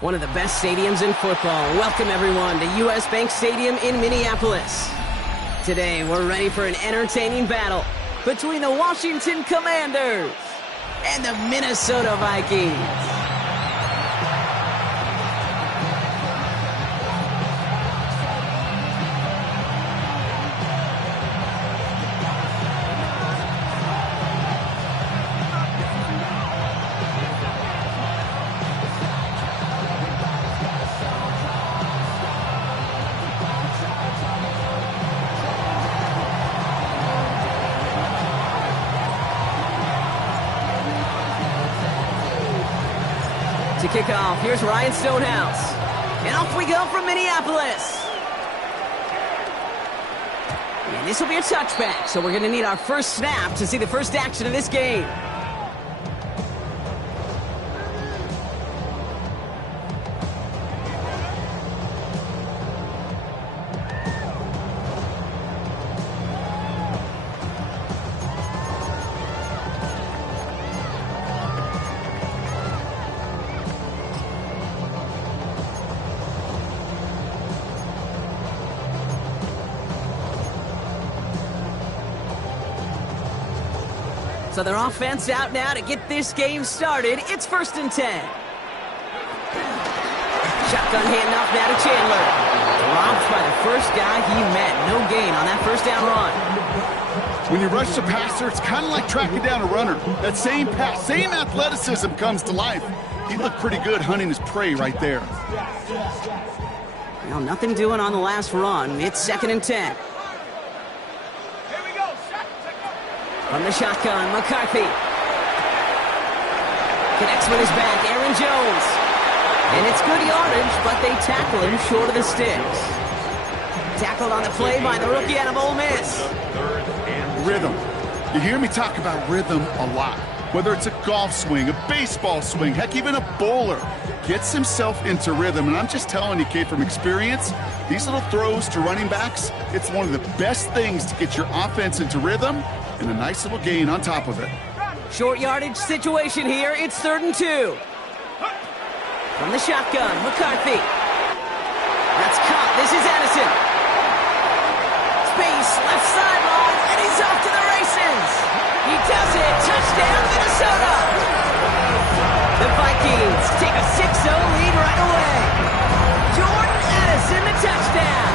One of the best stadiums in football. Welcome, everyone, to U.S. Bank Stadium in Minneapolis. Today, we're ready for an entertaining battle between the Washington Commanders and the Minnesota Vikings. To kick off, here's Ryan Stonehouse. And off we go from Minneapolis. And this will be a touchback, so we're going to need our first snap to see the first action of this game. So their offense out now to get this game started. It's 1st and 10. Shotgun handoff now to Chandler. Dropped by the first guy he met. No gain on that first down run. When you rush the passer, it's kind of like tracking down a runner. That same pass, same athleticism comes to life. He looked pretty good hunting his prey right there. Well, nothing doing on the last run. It's 2nd and 10. From the shotgun, McCarthy. Connects with his back, Aaron Jones. And it's good yardage, but they tackle him short of the sticks. Tackled on the play by the rookie out of Ole Miss. Rhythm. You hear me talk about rhythm a lot. Whether it's a golf swing, a baseball swing, heck, even a bowler gets himself into rhythm. And I'm just telling you, kid, from experience, these little throws to running backs, it's one of the best things to get your offense into rhythm. And a nice little gain on top of it. Short yardage situation here. It's 3rd and 2. From the shotgun, McCarthy. That's caught. This is Addison. Space, left sideline, and he's off to the races. He does it. Touchdown, Minnesota. The Vikings take a 6-0 lead right away. Jordan Addison, the touchdown.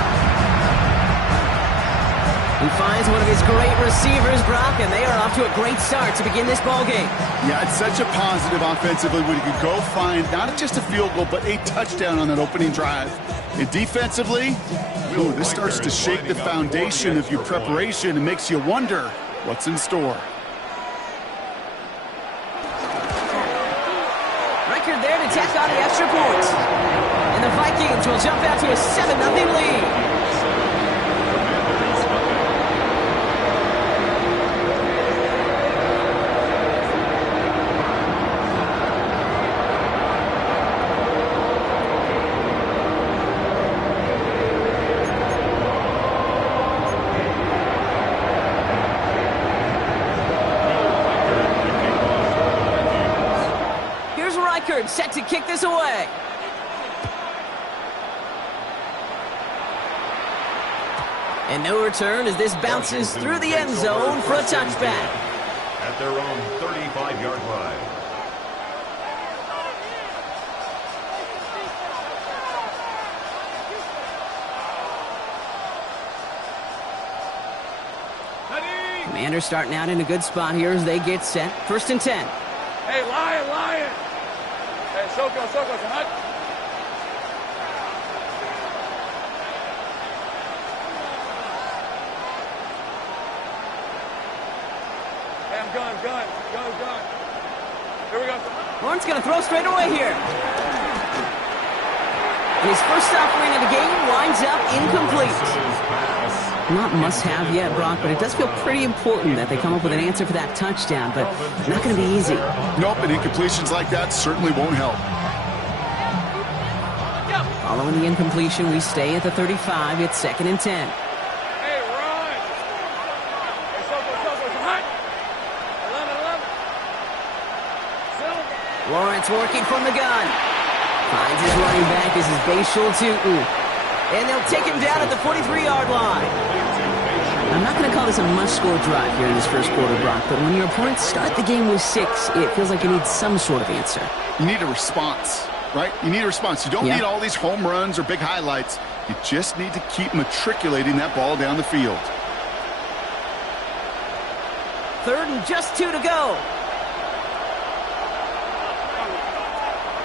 He finds one of his great receivers, Brock, and they are off to a great start to begin this ballgame. Yeah, it's such a positive offensively when you can go find not just a field goal, but a touchdown on that opening drive. And defensively, ooh, this starts to shake the foundation of your preparation and makes you wonder what's in store. Record there to tack on the extra point. And the Vikings will jump out to a 7-0 lead. Set to kick this away. And no return as this bounces through the end zone for a touchback. At their own 35-yard line. Commanders starting out in a good spot here as they get set. 1st and 10. Hey, Lion. Hey, Soko, hut. Hey, I'm gun. Here we go. Horn's going to throw straight away here. And his first offering of the game winds up incomplete. Not must-have yet, Brock, but it does feel pretty important that they come up with an answer for that touchdown, but not going to be easy. Nope, and incompletions like that certainly won't help. Following the incompletion, we stay at the 35. It's 2nd and 10. Hey, run! Hey, Soko, hut! 11. Lawrence working from the gun. Finds his running back as his Bayshul Tootin. And they'll take him down at the 43-yard line. I'm not going to call this a must-score drive here in this first quarter, Brock, but when your opponents start the game with 6, it feels like you need some sort of answer. You need a response, right? You need a response. You don't need all these home runs or big highlights. You just need to keep matriculating that ball down the field. 3rd and just 2 to go.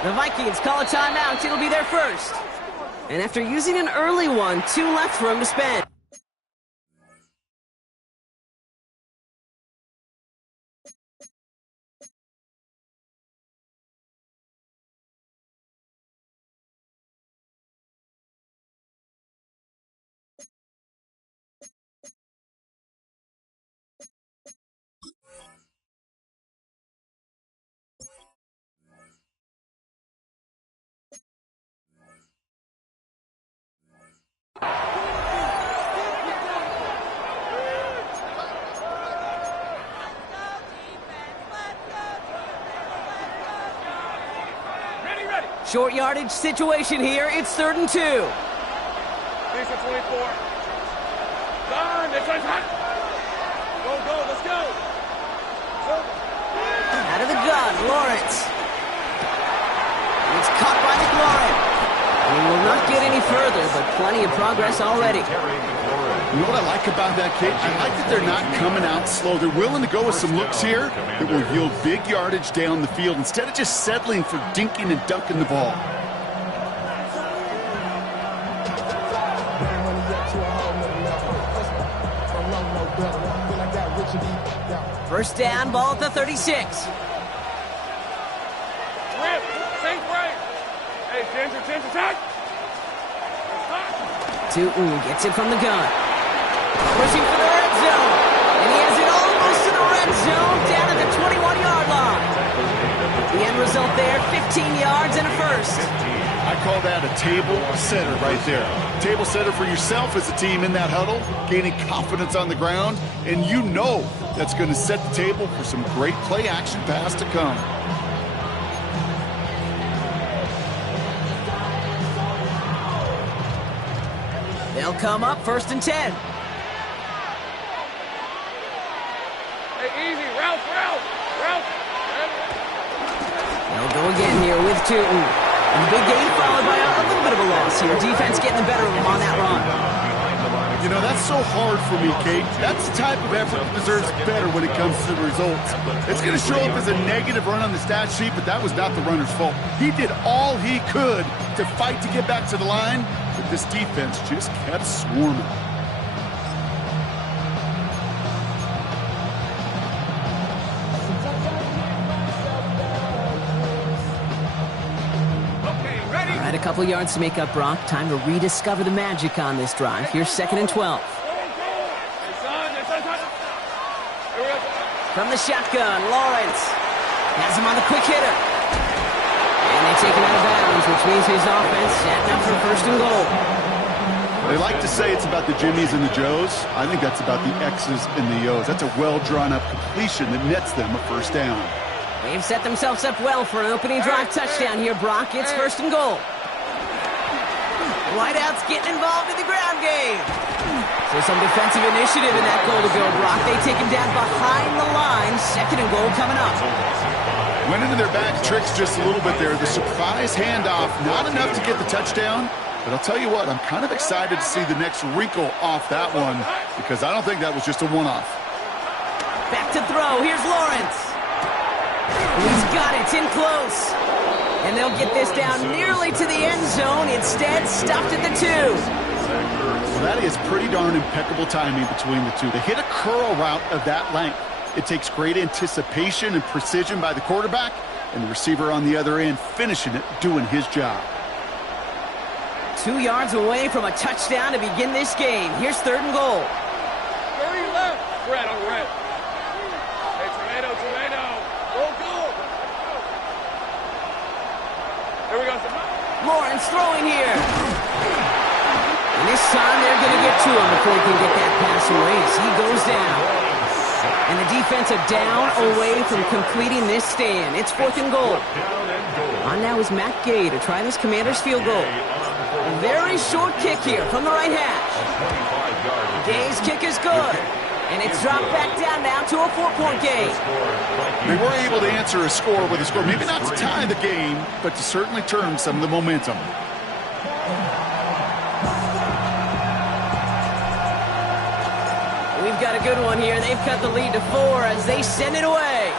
The Vikings call a timeout. It'll be their first. And after using an early one, 2 left for him to spend. Short yardage situation here. It's 3rd and 2. These are 24. Done. It's hot. Go, let's go. Out of the gun, Lawrence. It's caught by McLaurin. He will not get any further, but plenty of progress already. You know what I like about that, Kate? I like that they're not coming out slow. They're willing to go with some looks here that will yield big yardage down the field instead of just settling for dinking and dunking the ball. First down, ball at the 36. Rip, sink break. Hey, Ginger, tight. Tootin gets it from the gun. Pushing for the red zone. And he has it almost to the red zone, down at the 21-yard line. The end result there, 15 yards and a first. I call that a table setter right there. Table setter for yourself as a team in that huddle, gaining confidence on the ground, and you know that's going to set the table for some great play-action pass to come. They'll come up 1st and 10. Hey, easy. Ralph. They'll go again here with Tootin. And the big game followed by a little bit of a loss here. Defense getting the better of him on that run. You know, that's so hard for me, Kate. That's the type of effort that deserves better when it comes to the results. It's going to show up as a negative run on the stat sheet, but that was not the runner's fault. He did all he could to fight to get back to the line, but this defense just kept swarming. A couple yards to make up, Brock. Time to rediscover the magic on this drive. Here's 2nd and 12. From the shotgun, Lawrence has him on the quick hitter. And they take him out of bounds, which means his offense set up for 1st and goal. They like to say it's about the Jimmies and the Joes. I think that's about the X's and the O's. That's a well-drawn-up completion that nets them a 1st down. They've set themselves up well for an opening drive touchdown here, Brock. It's 1st and goal. Whiteout's getting involved in the ground game. So some defensive initiative in that goal to go, Brock. They take him down behind the line. 2nd and goal coming up. Went into their back tricks just a little bit there. The surprise handoff, not enough to get the touchdown. But I'll tell you what, I'm kind of excited to see the next wrinkle off that one because I don't think that was just a one-off. Back to throw. Here's Lawrence. He's got it in close. And they'll get this down nearly to the end zone. Instead, stopped at the 2. Well, that is pretty darn impeccable timing between the two. They hit a curl route of that length. It takes great anticipation and precision by the quarterback, and the receiver on the other end finishing it, doing his job. 2 yards away from a touchdown to begin this game. Here's 3rd and goal. 30 left. Red on red. Hey, tomato. Go. Here we go. Lawrence throwing here. And this time they're going to get to him before he can get that pass away as he goes down. And the defense are down away from completing this stand. It's 4th and goal. On now is Matt Gay to try this Commanders field goal. A very short kick here from the right hash. Gay's kick is good. And it's dropped back down now to a 4-point game. They were able to answer a score with a score. Maybe not to tie the game, but to certainly turn some of the momentum. We've got a good one here. They've cut the lead to 4 as they send it away.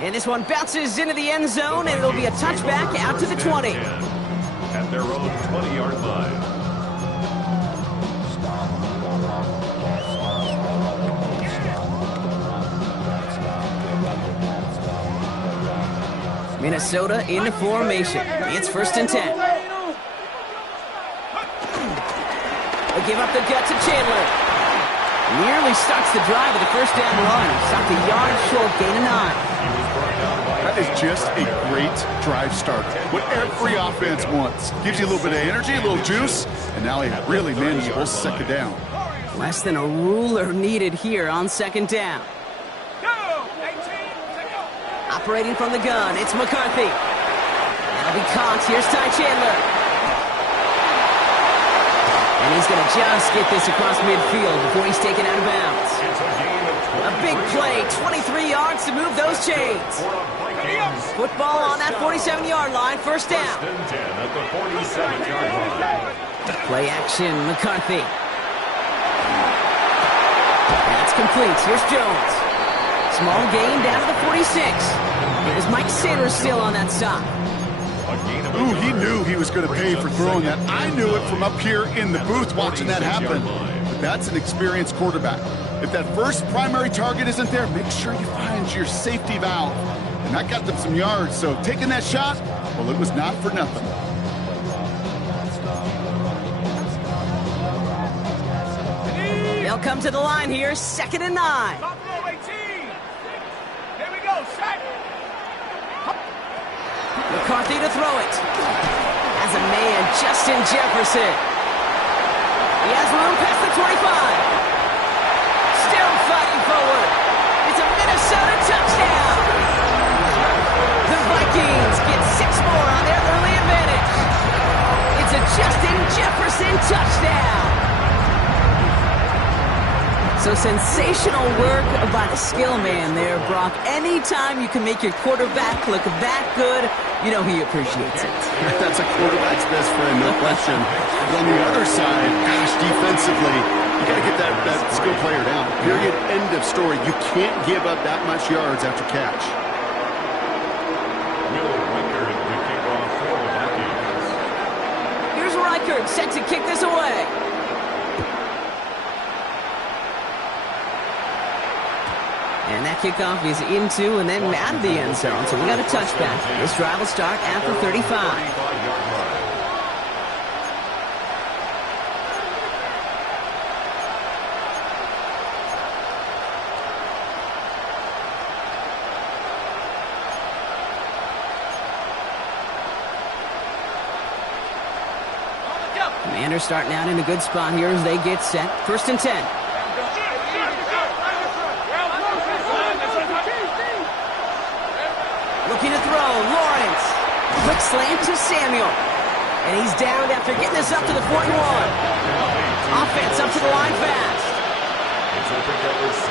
And this one bounces into the end zone, and it'll be a touchback out to the 20. At their own 20-yard line. Minnesota in the formation. It's 1st and 10. They give up the gut to Chandler. Nearly starts the drive with a 1st down run. Stopped a yard short, gain of 9. That is just a great drive start. What every offense wants. Gives you a little bit of energy, a little juice, and now a really manageable 2nd down. Less than a ruler needed here on 2nd down. Operating from the gun, it's McCarthy. That'll be Cox. Here's Ty Chandler. And he's going to just get this across midfield before he's taken out of bounds. A big play, 23 yards to move those chains. Football on that 47-yard line, 1st down. Play action, McCarthy. That's complete. Here's Jones. Small gain down to the 46. There's Mike Sanders still on that stop. Ooh, he knew he was going to pay for throwing that. I knew it from up here in the booth watching that happen. But that's an experienced quarterback. If that first primary target isn't there, make sure you find your safety valve. And that got them some yards, so taking that shot, well, it was not for nothing. They'll come to the line here, 2nd and 9. McCarthy to throw it. As a man, Justin Jefferson. He has room past the 25. Still fighting forward. It's a Minnesota touchdown. The Vikings get 6 more on their early advantage. It's a Justin Jefferson touchdown. So sensational work by the skill man there, Brock. Anytime you can make your quarterback look that good, you know he appreciates it. That's a quarterback's best friend, no question. But on the other side, gosh, defensively, you got to get that skill player down. Period. End of story. You can't give up that much yards after catch. Here's Reichert set to kick this away. And that kickoff is into and then out of the end zone. So we got a touchback. This drive will start at the 35. Commanders starting out in a good spot here as they get set. 1st and 10. Looking to throw, Lawrence. Quick slant to Samuel. And he's down after getting this up to the 41. Offense up to the line fast. It's a pick up with 6.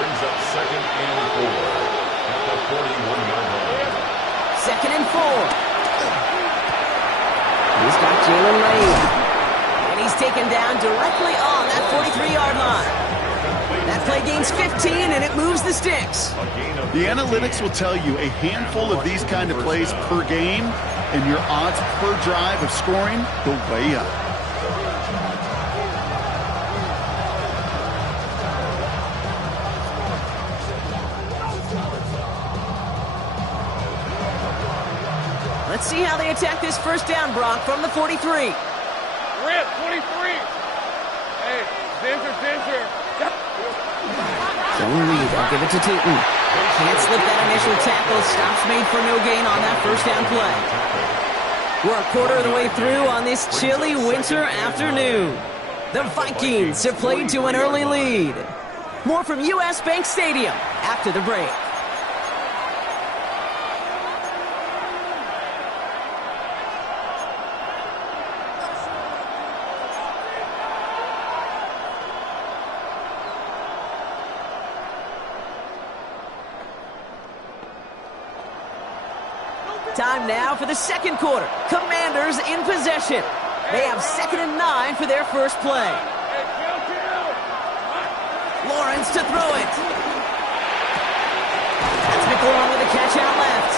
Brings up 2nd and 4 at the 41-yard line. 2nd and 4. He's got Jalen Lane. And he's taken down directly on that 43-yard line. That play gains 15, and it moves the sticks. The analytics will tell you a handful of these kind of plays per game, and your odds per drive of scoring go way up. Let's see how they attack this 1st down, Brock, from the 43. Rip, 23. Hey, Zinter. Zone read, I'll give it to Tootin. Can't slip that initial tackle. Stops made for no gain on that 1st down play. We're a quarter of the way through on this chilly winter afternoon. The Vikings have played to an early lead. More from US Bank Stadium after the break. Time now for the second quarter. Commanders in possession. They have 2nd and 9 for their first play. Lawrence to throw it. That's McLaurin with a catch out left.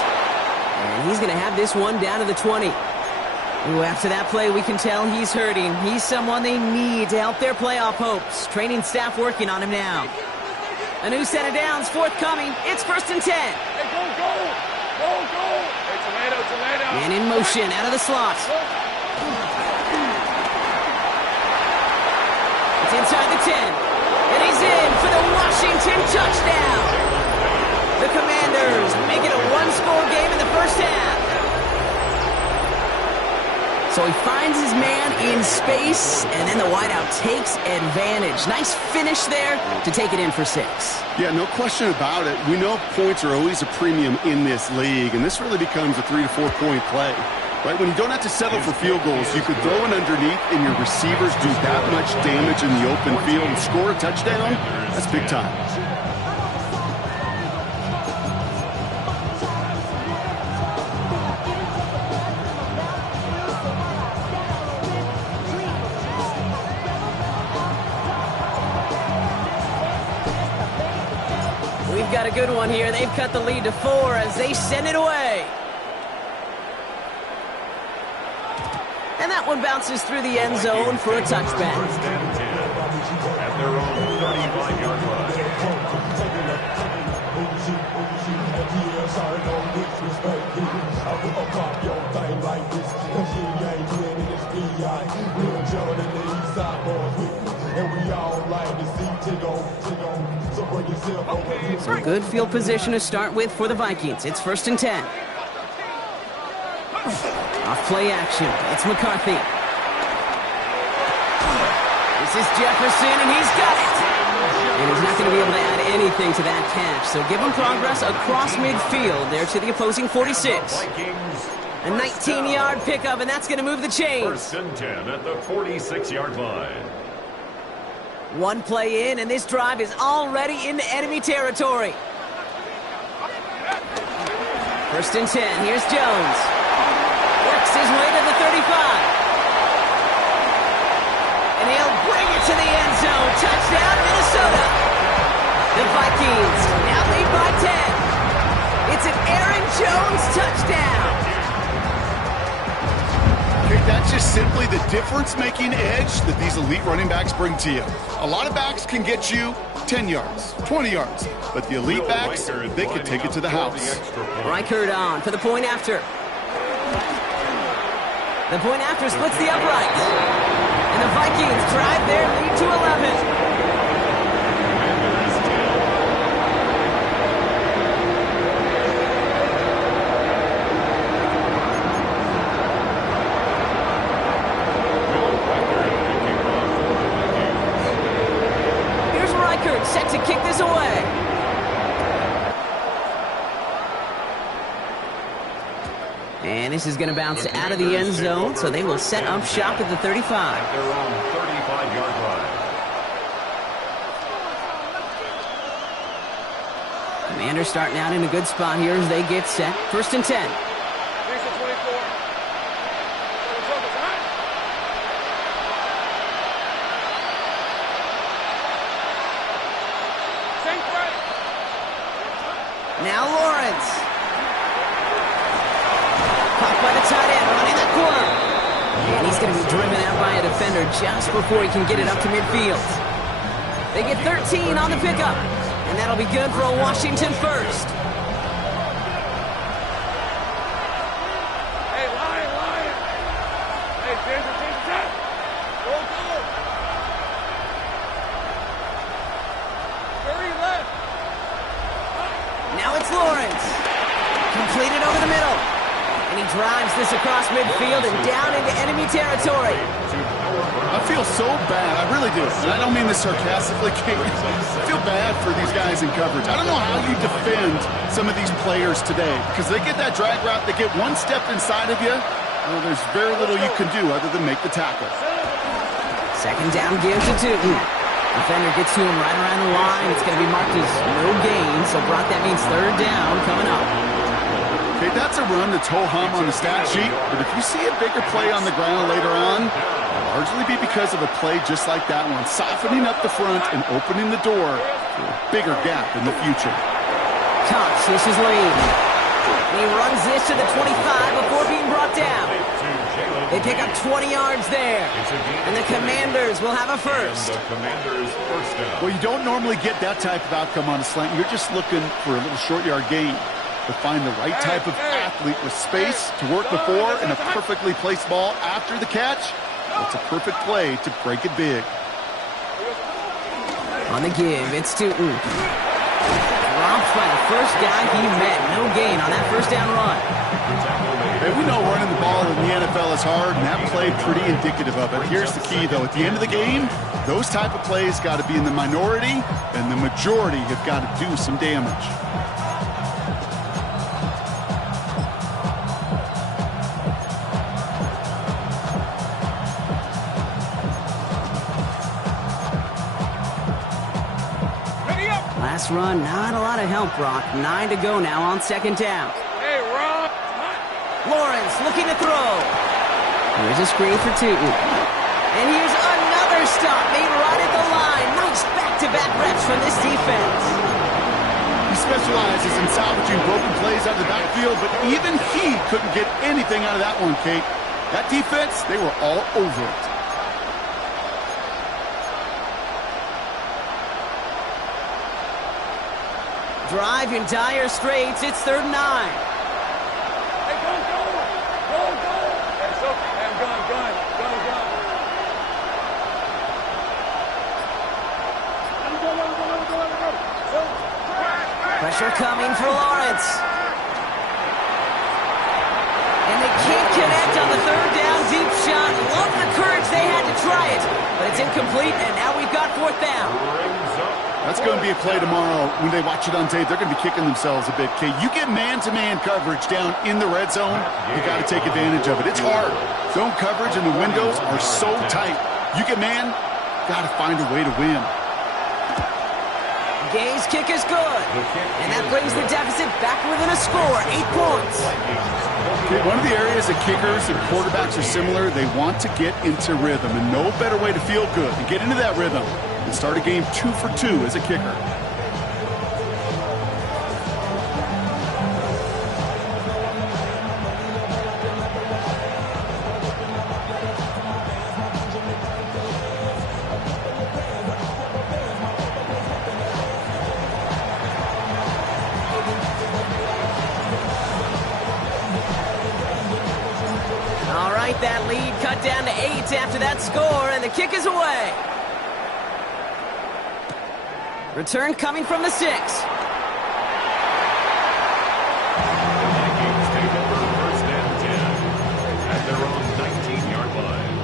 And he's going to have this one down to the 20. Ooh, after that play, we can tell he's hurting. He's someone they need to help their playoff hopes. Training staff working on him now. A new set of downs forthcoming. It's 1st and 10. Hey, go! Hey, Tomato. Man in motion out of the slot. It's inside the 10. And he's in for the Washington touchdown. The Commanders make it a one-score game in the first half. So he finds his man in space, and then the wideout takes advantage. Nice finish there to take it in for 6. Yeah, no question about it. We know points are always a premium in this league, and this really becomes a 3 to 4 point play. Right, when you don't have to settle for field goals, you could throw it underneath and your receivers do that much damage in the open field and score a touchdown. That's big time. We've got a good one here. They've cut the lead to 4 as they send it away. And that one bounces through the end zone for a touchback. At their own 35-yard line. So good field position to start with for the Vikings. It's 1st and 10. Off play action. It's McCarthy. This is Jefferson, and he's got it. And he's not going to be able to add anything to that catch. So give him progress across midfield there to the opposing 46. A 19-yard pickup, and that's going to move the chains. 1st and 10 at the 46-yard line. One play in, and this drive is already into enemy territory. 1st and 10. Here's Jones. Works his way to the 35. And he'll bring it to the end zone. Touchdown, Minnesota. The Vikings now lead by 10. It's an Aaron Jones touchdown. Okay, that's just simply the difference-making edge that these elite running backs bring to you. A lot of backs can get you 10 yards, 20 yards, but the elite backs, they can take it to the house. Reichert on for the point after. The point after splits the uprights. And the Vikings drive their lead to 11. Here's Reichert set to kick this away. And this is going to bounce out of the end zone, so they will set up shop at the 35. At their own 35-yard line. Commanders starting out in a good spot here as they get set. 1st and 10. Now Lawrence. Caught by the tight end, running that corner. And he's going to be driven out by a defender just before he can get it up to midfield. They get 13 on the pickup, and that'll be good for a Washington first. Hey, Lion. Hey, Ginger. Go. Hurry left. Now it's Lawrence. Completed over the middle. And he drives this across midfield and down into enemy territory. I feel so bad. I really do. And I don't mean this sarcastically, Kate. I feel bad for these guys in coverage. I don't know how you defend some of these players today because they get that drag route, they get one step inside of you. Well, there's very little you can do other than make the tackle. Second down give to Tootin. Defender gets to him right around the line. It's going to be marked as no gain. So, Brock, that means third down coming up. Okay, that's a run that's ho-hum on the stat sheet. But if you see a bigger play on the ground later on, it'll largely be because of a play just like that one, softening up the front and opening the door for a bigger gap in the future. Cox, this is lean. He runs this to the 25 before being brought down. They pick up 20 yards there. And the Commanders will have a first. Well, you don't normally get that type of outcome on a slant. You're just looking for a little short yard gain. To find the right type of athlete with space to work before and a perfectly placed ball after the catch. It's a perfect play to break it big. On the give, it's Tootin. Dropped by the first guy he met. No gain on that first down run. Hey, we know running the ball in the NFL is hard, and that play pretty indicative of it. Here's the key, though. At the end of the game, those type of plays got to be in the minority, and the majority have got to do some damage. Last run, not a lot of help, Brock. 9 to go now on second down. Hey, Ron. Lawrence looking to throw. Here's a screen for Tootin. And here's another stop made right at the line. Nice back-to-back reps from this defense. He specializes in salvaging broken plays out of the backfield, but even he couldn't get anything out of that one, Kate. That defense, they were all over it. Drive in dire straits. It's 3rd and 9. Hey, go. Hey, so, man, gun. Pressure coming for Lawrence. And they can't connect on the 3rd down deep shot. Love the courage they had to try it. But it's incomplete, and now we've got 4th down. That's going to be a play tomorrow. When they watch it on tape, they're going to be kicking themselves a bit. Okay, you get man-to-man coverage down in the red zone, you got to take advantage of it. It's hard. Zone coverage and the windows are so tight. You get man, got to find a way to win. Gay's kick is good. And that brings the deficit back within a score, 8 points. Okay, one of the areas that kickers and quarterbacks are similar, they want to get into rhythm. And no better way to feel good and get into that rhythm and start a game 2 for 2 as a kicker. All right, that lead cut down to 8 after that score, and the kick is away. Return coming from the 6. The Vikings take over 1st and 10 at their own 19-yard line.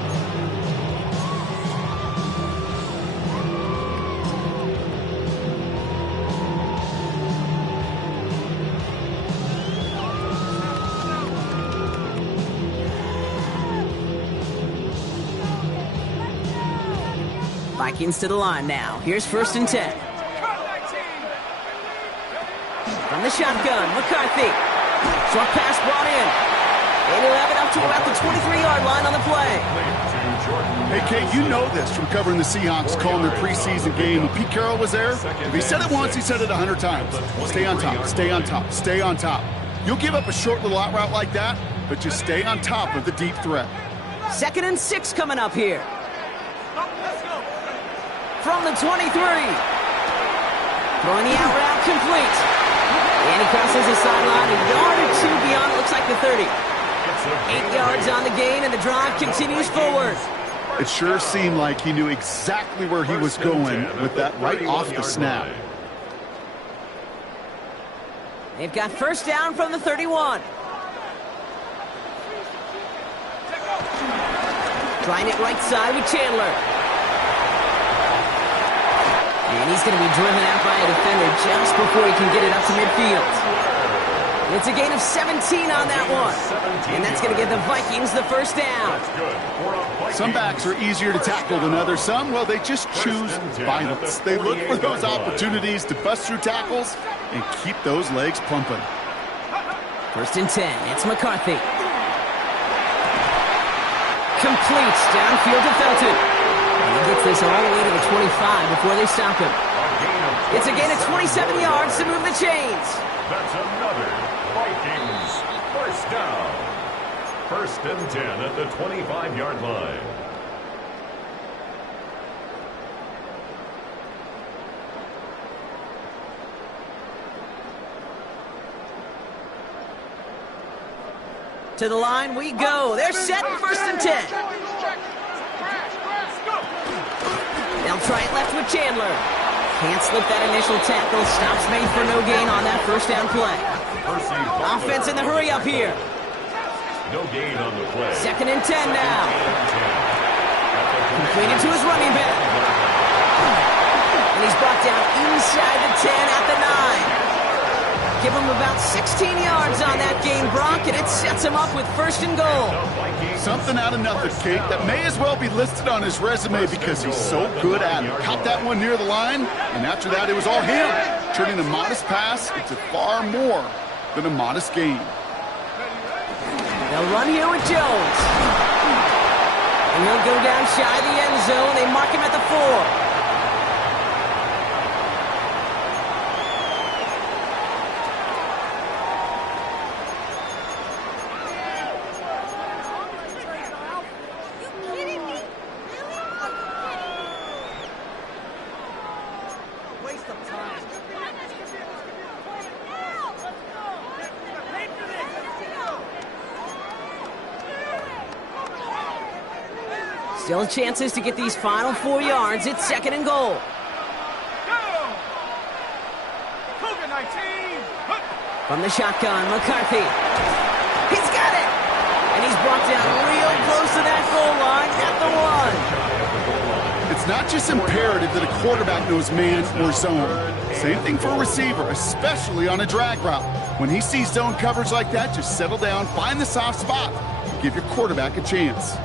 Vikings to the line now. Here's 1st and 10. From the shotgun, McCarthy. Short pass brought in. And he'll have it up to about the 23-yard line on the play. Hey, Kate, you know this from covering the Seahawks, calling their preseason game. When Pete Carroll was there, if he said it once, he said it 100 times. Stay on top, stay on top, stay on top. You'll give up a short little out route like that, but just stay on top of the deep threat. 2nd and 6 coming up here. From the 23. Throwing the out route complete. And he crosses the sideline, a yard or 2 beyond, it looks like the 30. 8 yards on the gain, and the drive continues forward. It sure seemed like he knew exactly where he was going with that right off the snap. They've got 1st down from the 31. Trying it right side with Chandler. And he's going to be driven out by a defender just before he can get it up to midfield. It's a gain of 17 on that one. And that's going to give the Vikings the first down. Some backs are easier to tackle than others. Some, well, they just choose violence. They look for those opportunities to bust through tackles and keep those legs pumping. First and 10, it's McCarthy. Completes downfield to Felton. And he gets this all the way to the 25 before they stop him. It's a gain of 27 yards to move the chains. That's another Vikings first down. First and 10 at the 25-yard line. To the line we go. They're set first and 10. They'll try it left with Chandler. Can't slip that initial tackle. Stops made for no gain on that first down play. Offense in the hurry up here. No gain on the play. Second and 10 now. Completed to his running back. And he's brought down inside the 10 at the 9. Give him about 16 yards on that game, Brock, and it sets him up with first and goal. Something out of nothing, Kate, that may as well be listed on his resume because he's so good at it. Caught that one near the line, and after that, it was all him, turning a modest pass into far more than a modest gain. They'll run here with Jones. And he'll go down shy of the end zone. They mark him at the 4. Still chances to get these final 4 yards. It's second and goal. From the shotgun, McCarthy. He's got it! And he's brought down real close to that goal line at the 1. It's not just imperative that a quarterback knows man or zone. Same thing for a receiver, especially on a drag route. When he sees zone coverage like that, just settle down, find the soft spot, and give your quarterback a chance.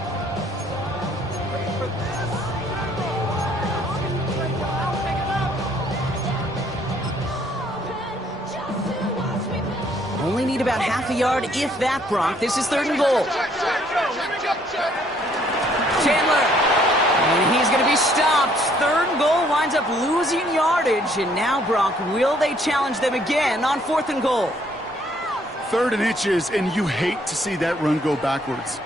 Only need about half a yard, if that, Brock. This is third and goal. Chandler. And he's going to be stopped. Third and goal winds up losing yardage. And now, Brock, will they challenge them again on fourth and goal? Third and inches, and you hate to see that run go backwards.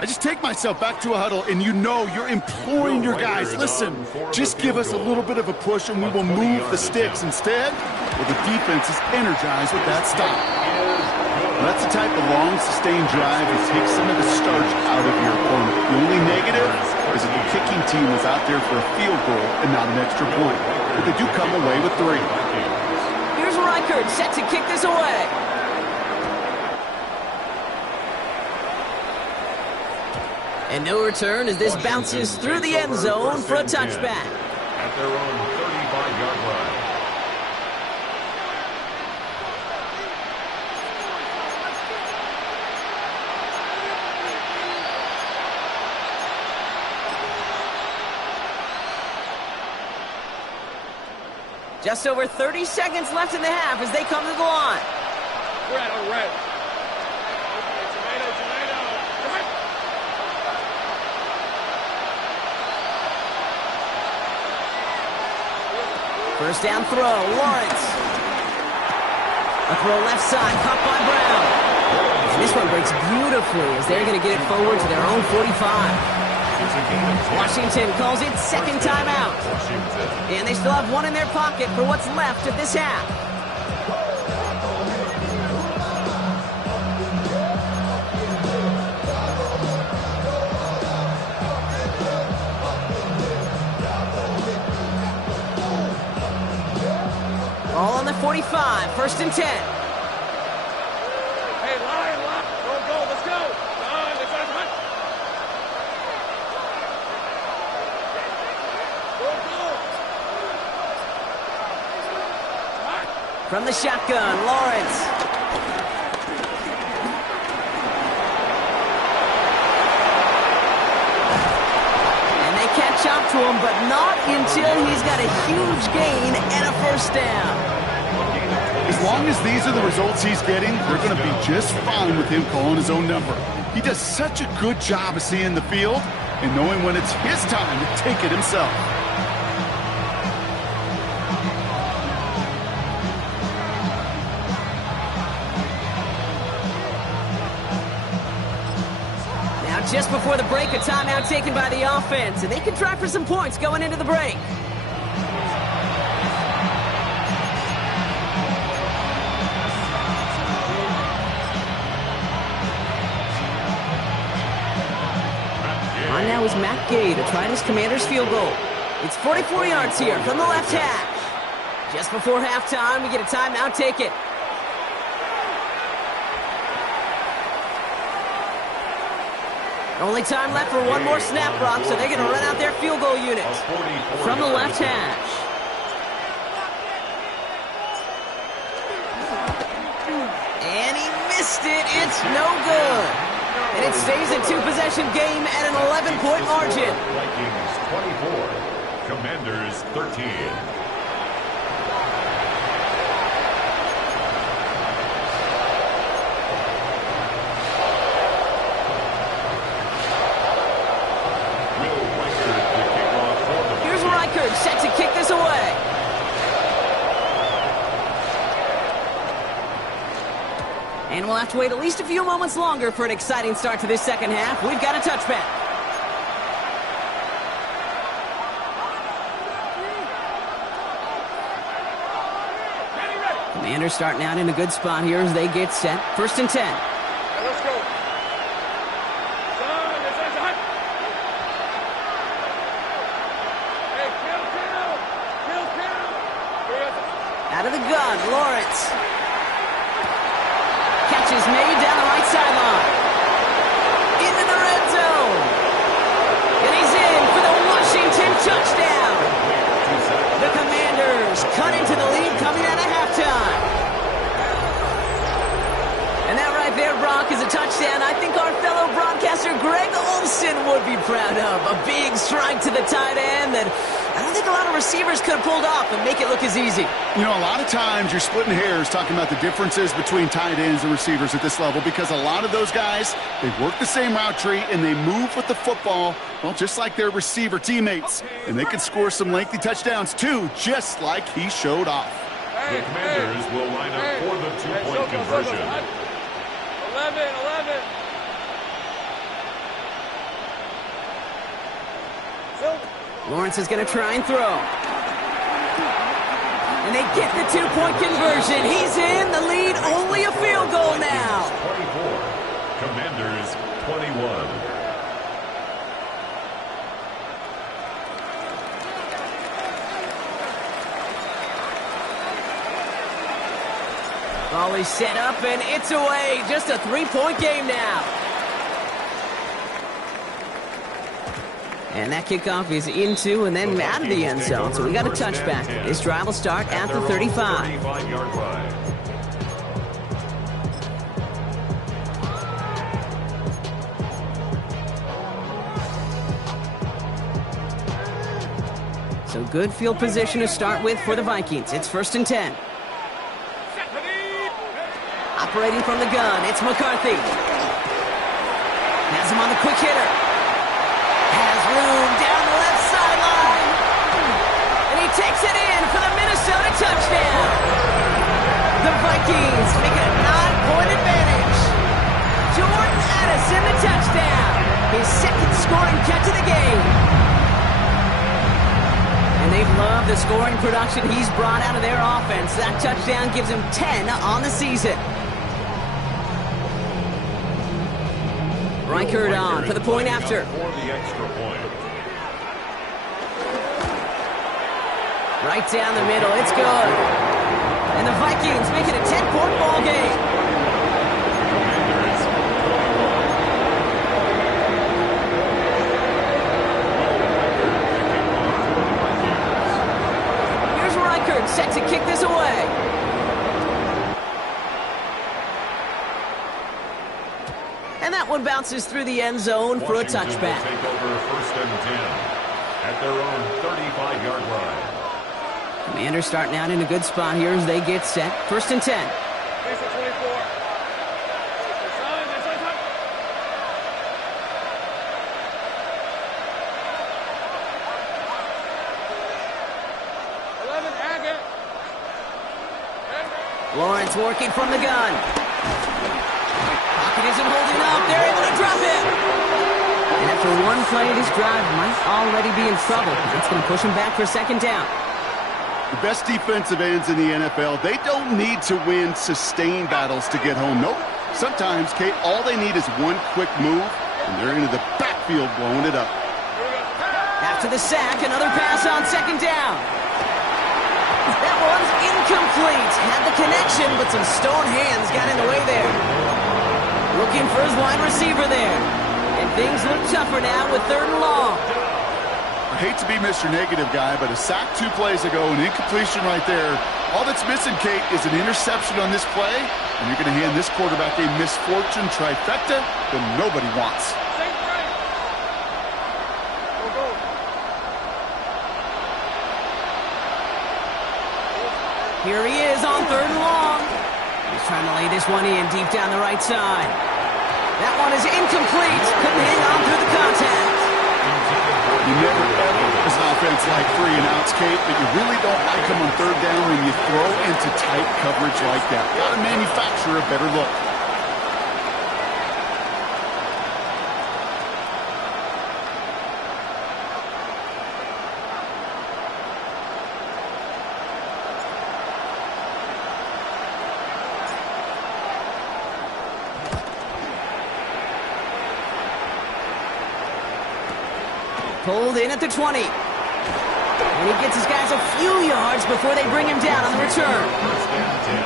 I just take myself back to a huddle, and you know you're imploring your guys, listen, just give us a little bit of a push, and we will move the sticks. Instead, well, the defense is energized with that stop. That's the type of long, sustained drive that takes some of the starch out of your opponent. The only negative is that the kicking team is out there for a field goal and not an extra point. But they do come away with 3. Here's Reichert, set to kick this away. And no return as this bounces through the end zone for a touchback. At their own 35-yard line. Just over 30 seconds left in the half as they come to the line. Red. First down throw, Lawrence. A throw left side, caught by Brown. And this one breaks beautifully as they're going to get it forward to their own 45. Washington calls it second timeout. And they still have one in their pocket for what's left of this half. All on the 45, first and 10. Hey, line, go, let's go. From the shotgun, Lawrence. And they catch up to him, but not until he's got a huge gain and a first down. As long as these are the results he's getting, they're going to be just fine with him calling his own number. He does such a good job of seeing the field and knowing when it's his time to take it himself. Now, just before the break, a timeout taken by the offense, and they can try for some points going into the break. On now is Matt Gay to try his Commanders field goal. It's 44 yards here from the left hash. Just before halftime, we get a timeout taken. Only time left for one more snap, Brock, so they're going to run out their field goal unit. From the left hash. And he missed it. It's no good. And it stays a two-possession game at an 11-point margin. Vikings 24, Commanders 13. Here's Reichert set to kick this away. And we'll have to wait at least a few moments longer for an exciting start to this second half. We've got a touchback. Commanders starting out in a good spot here as they get set. 1st and 10. Let's go. Out of the gun, Lawrence. Catch is made down the right sideline. Into the red zone. And he's in for the Washington touchdown. The Commanders cut into the lead coming out of halftime. And that right there, Brock, is a touchdown I think our fellow broadcaster Greg Olsen would be proud of. A big strike to the tight end that I don't think a lot of receivers could have pulled off and make it look as easy. You know, a lot of times you're splitting hairs talking about the differences between tight ends and receivers at this level because a lot of those guys, they work the same route tree and they move with the football, well, just like their receiver teammates. And they can score some lengthy touchdowns, too, just like he showed off. The Commanders will line up for the two-point conversion. 11. Lawrence is going to try and throw. And they get the two-point conversion. He's in the lead, only a field goal now. 24, Commanders 21. Ball is set up and it's away. Just a 3-point game now. And that kickoff is into and then out of the end zone. So we got a touchback. This drive will start at the 35. 35-yard line. So good field position to start with for the Vikings. It's 1st and 10. Operating from the gun, it's McCarthy. Has him on the quick hitter. Has room down the left sideline. And he takes it in for the Minnesota touchdown. The Vikings make it a 9-point advantage. Jordan Addison, the touchdown. His second scoring catch of the game. And they love the scoring production he's brought out of their offense. That touchdown gives him 10 on the season. Reichert on for the point after. For the extra point. Right down the middle, it's good. And the Vikings make it a 10-point ball game. Here's Reichert set to kick this away. one bounces through the end zone for a Washington will touchback. take over 1st and 10 at their own 35-yard line. Commanders starting out in a good spot here as they get set. 1st and 10. Lisa 24. Lawrence working from the gun. Pocket isn't holding up. They're able to drop it. And after one play, this drive might already be in trouble. It's going to push him back for 2nd down. The best defensive ends in the NFL, they don't need to win sustained battles to get home. Nope. Sometimes, Kate, all they need is one quick move, and they're into the backfield blowing it up. After the sack, another pass on 2nd down. That one's incomplete. Had the connection, but some stone hands got in the way there. Looking for his wide receiver there. And things look tougher now with 3rd and long. I hate to be Mr. Negative guy, but a sack 2 plays ago, an incompletion right there. All that's missing, Kate, is an interception on this play, and you're going to hand this quarterback a misfortune trifecta that nobody wants. Here he is on 3rd and long. He's trying to lay this one in deep down the right side. That one is incomplete. Couldn't hang on through the contact. You never ever, as an offense, like 3 and outs, Kate, but you really don't like them on 3rd down when you throw into tight coverage like that. Got to manufacture a better look. Pulled in at the 20. And he gets his guys a few yards before they bring him down on the return. 1st and 10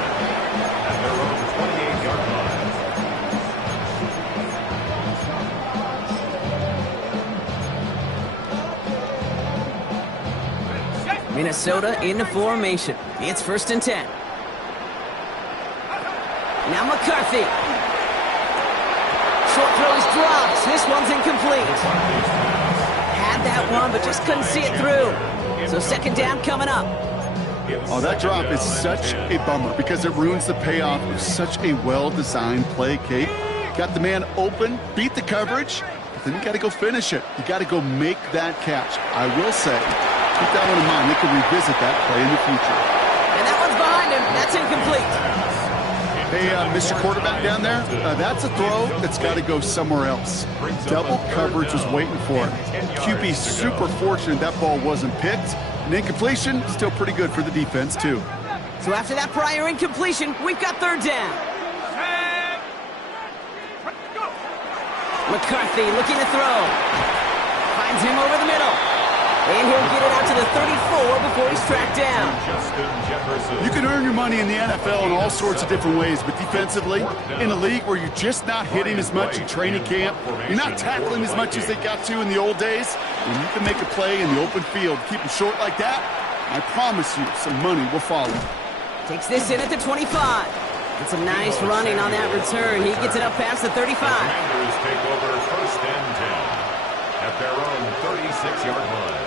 at their own 28-yard line. Minnesota in the formation. It's 1st and 10. Now McCarthy. Short throw is dropped. This one's incomplete. Had that one, but just couldn't see it through. So 2nd down coming up. Oh, that drop is such a bummer because it ruins the payoff of such a well-designed play, Kate. Got the man open, beat the coverage, but then you got to go finish it. You got to go make that catch. I will say, keep that one in mind. They can revisit that play in the future. And that one's behind him. That's incomplete. Hey, Mr. Quarterback down there, that's a throw that's got to go somewhere else. Double coverage was waiting for it. QB super fortunate that ball wasn't picked. An incompletion, still pretty good for the defense, too. So after that prior incompletion, we've got 3rd down. McCarthy looking to throw. Finds him over the middle. And he'll get it out to the 34 before he's tracked down. You can earn your money in the NFL in all sorts of different ways, but defensively, in a league where you're just not hitting as much in training camp, you're not tackling as much as they got to in the old days, when you can make a play in the open field, keep them short like that, I promise you some money will follow. Takes this in at the 25. It's a nice running on that return. He gets it up past the 35. Commanders take over 1st and 10 at their own 36-yard line.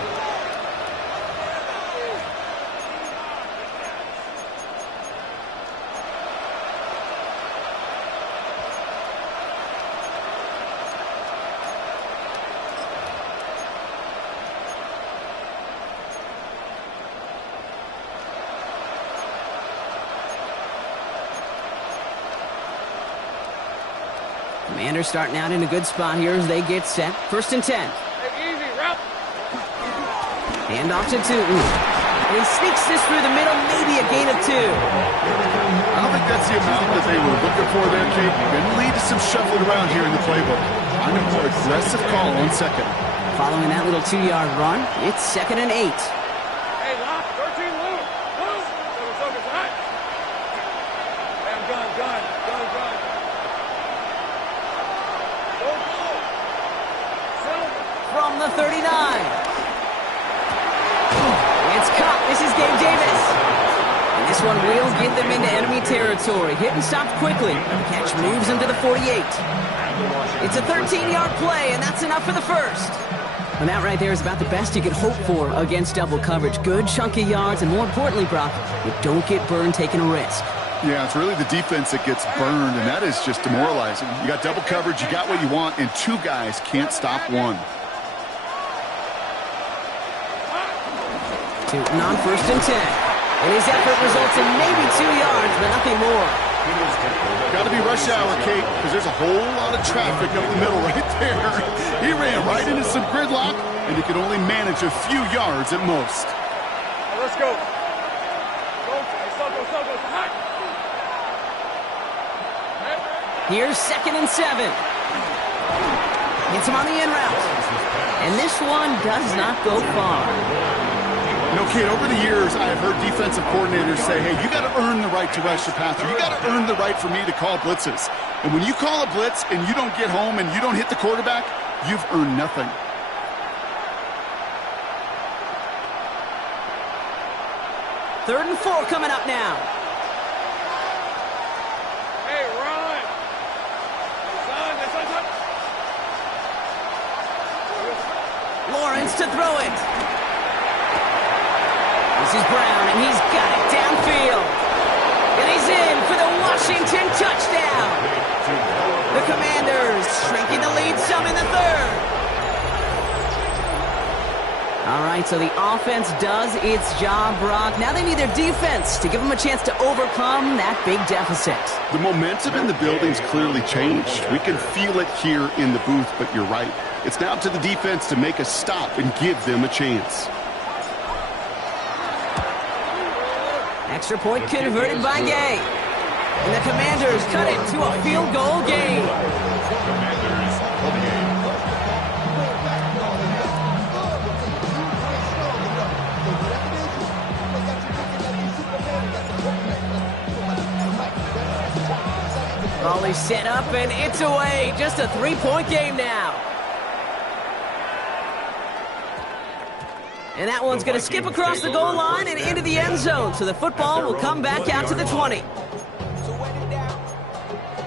Commanders starting out in a good spot here as they get set. 1st and 10. Easy, route. Hand off to Tootin. And he sneaks this through the middle, maybe a gain of 2. I don't think that's the amount that they were looking for there, Kate. Going to lead to some shuffling around here in the playbook. I'm a more aggressive call on 2nd. Following that little 2-yard run, it's 2nd and 8. Hey, lock, 13, loose. Loose. Focus, right. Damn, gun. From the 39. It's caught. This is Gabe Davis. And this this one will get them into enemy territory. Hit and stopped quickly. The catch moves him to the 48. It's a 13-yard play, and that's enough for the first. And that right there is about the best you could hope for against double coverage. Good chunky yards, and more importantly, Brock, you don't get burned taking a risk. Yeah, it's really the defense that gets burned, and that is just demoralizing. You got double coverage, you got what you want, and two guys can't stop one. Tootin on 1st and 10. And his effort results in maybe 2 yards, but nothing more. Got to be rush hour, Kate, because there's a whole lot of traffic up the middle right there. He ran right into some gridlock, and he could only manage a few yards at most. Let's go. Here's 2nd and 7. Gets him on the in route. And this one does not go far. You know, Kate, over the years, I have heard defensive coordinators say, hey, you got to earn the right to rush your passer. You got to earn the right for me to call blitzes. And when you call a blitz and you don't get home and you don't hit the quarterback, you've earned nothing. Third and 4 coming up now. Hey, run. Lawrence to throw it. This is Brown, and he's got it downfield. And he's in for the Washington touchdown. The Commanders shrinking the lead some in the third. All right, so the offense does its job, Brock. Now they need their defense to give them a chance to overcome that big deficit. The momentum in the building's clearly changed. We can feel it here in the booth, but you're right. It's now up to the defense to make a stop and give them a chance. Extra point converted by Gay. And the Commanders cut it to a field goal game. Volley set up and it's away. Just a 3-point game now. And that one's going to skip across the goal line and into the end zone. So the football will come back out to the 20. So wet it down.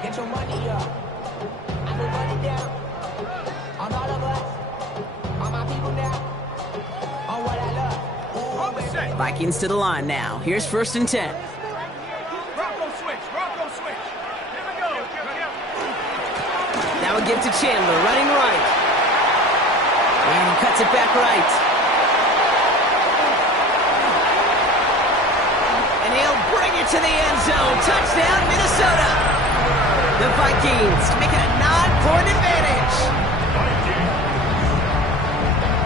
Get your money up. I will run it down. On all of us. On my people now. On what I love. Ooh, baby. Vikings to the line now. Here's 1st and 10. Bronco switch. Bronco switch. Here we go. Now a give to Chandler, running right. And he cuts it back right. And he'll bring it to the end zone. Touchdown, Minnesota. The Vikings making a 9-point advantage.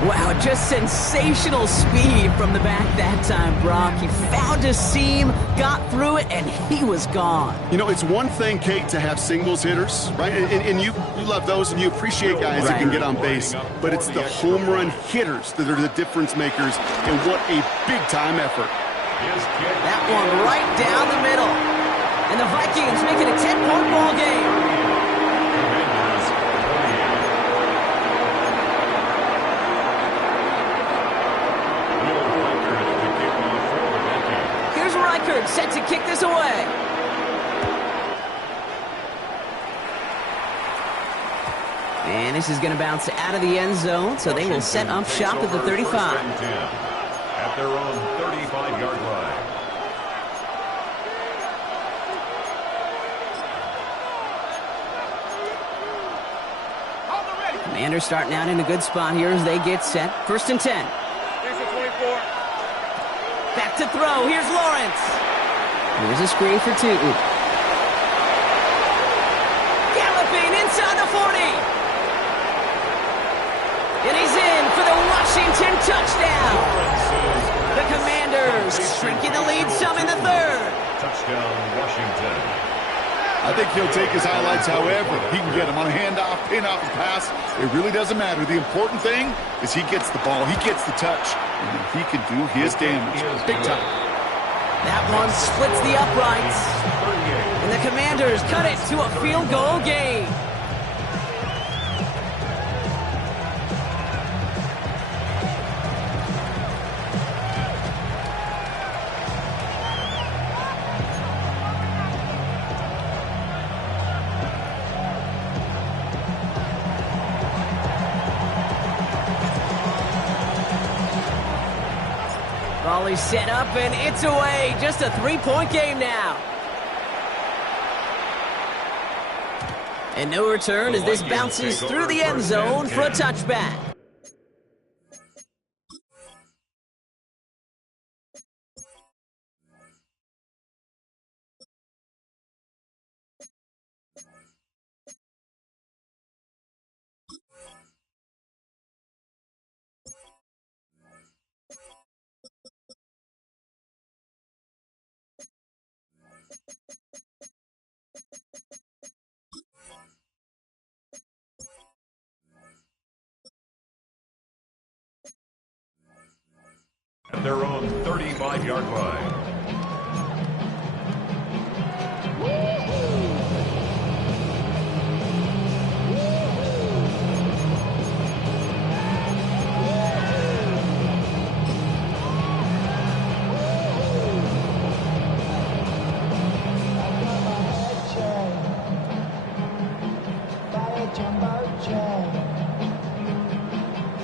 Wow, just sensational speed from the back that time, Brock. He found a seam, got through it, and he was gone. You know, it's one thing, Kate, to have singles hitters, right? And you love those, and you appreciate guys that can get on base. But it's the home run hitters that are the difference makers, and what a big-time effort. That one right down the middle. And the Vikings making a 10-point ball game. Set to kick this away. And this is going to bounce out of the end zone, so they will set up shop at the 35. At their own 35-yard line. Commanders starting out in a good spot here as they get set. 1st and 10. Back to throw. Here's Lawrence. Here's a screen for Tootin. Galloping inside the 40. And he's in for the Washington touchdown. The Commanders shrinking the lead some in the third. Touchdown, Washington. I think he'll take his highlights however he can get them on a handoff, pin-off, and pass. It really doesn't matter. The important thing is he gets the ball, he gets the touch, and then he can do his damage. Big time. That one splits the uprights. And the Commanders cut it to a field goal game. Volley set up, and it's away. Just a three-point game now. And no return as this bounces through the end zone for a touchback. At their own 35-yard line.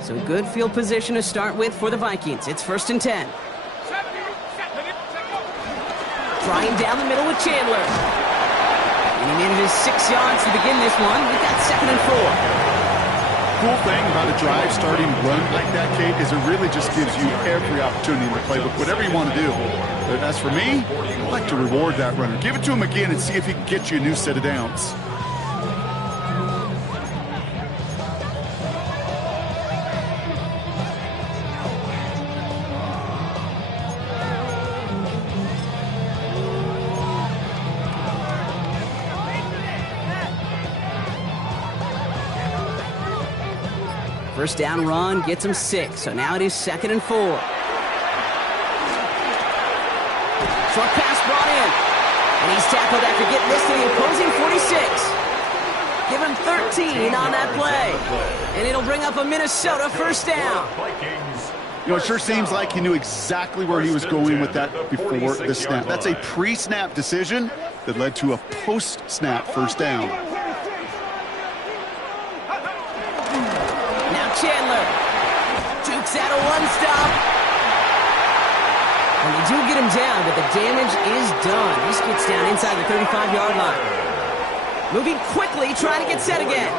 So good field position to start with for the Vikings. It's 1st and 10. Trying down the middle with Chandler. And he manages 6 yards to begin this one. We've got 2nd and 4. Cool thing about a drive starting run like that, Kate, is it really just gives you every opportunity in the playbook, whatever you want to do. But as for me, I'd like to reward that runner. Give it to him again and see if he can get you a new set of downs. First down run gets him 6, so now it is 2nd and 4. Short pass brought in, and he's tackled after getting this to the opposing 46. Give him 13 on that play, and it'll bring up a Minnesota first down. You know, it sure seems like he knew exactly where he was going with that before the snap. That's a pre-snap decision that led to a post-snap first down. Chandler jukes out a one-stop. And they do get him down, but the damage is done. This gets down inside the 35-yard line. Moving quickly, trying to get set again.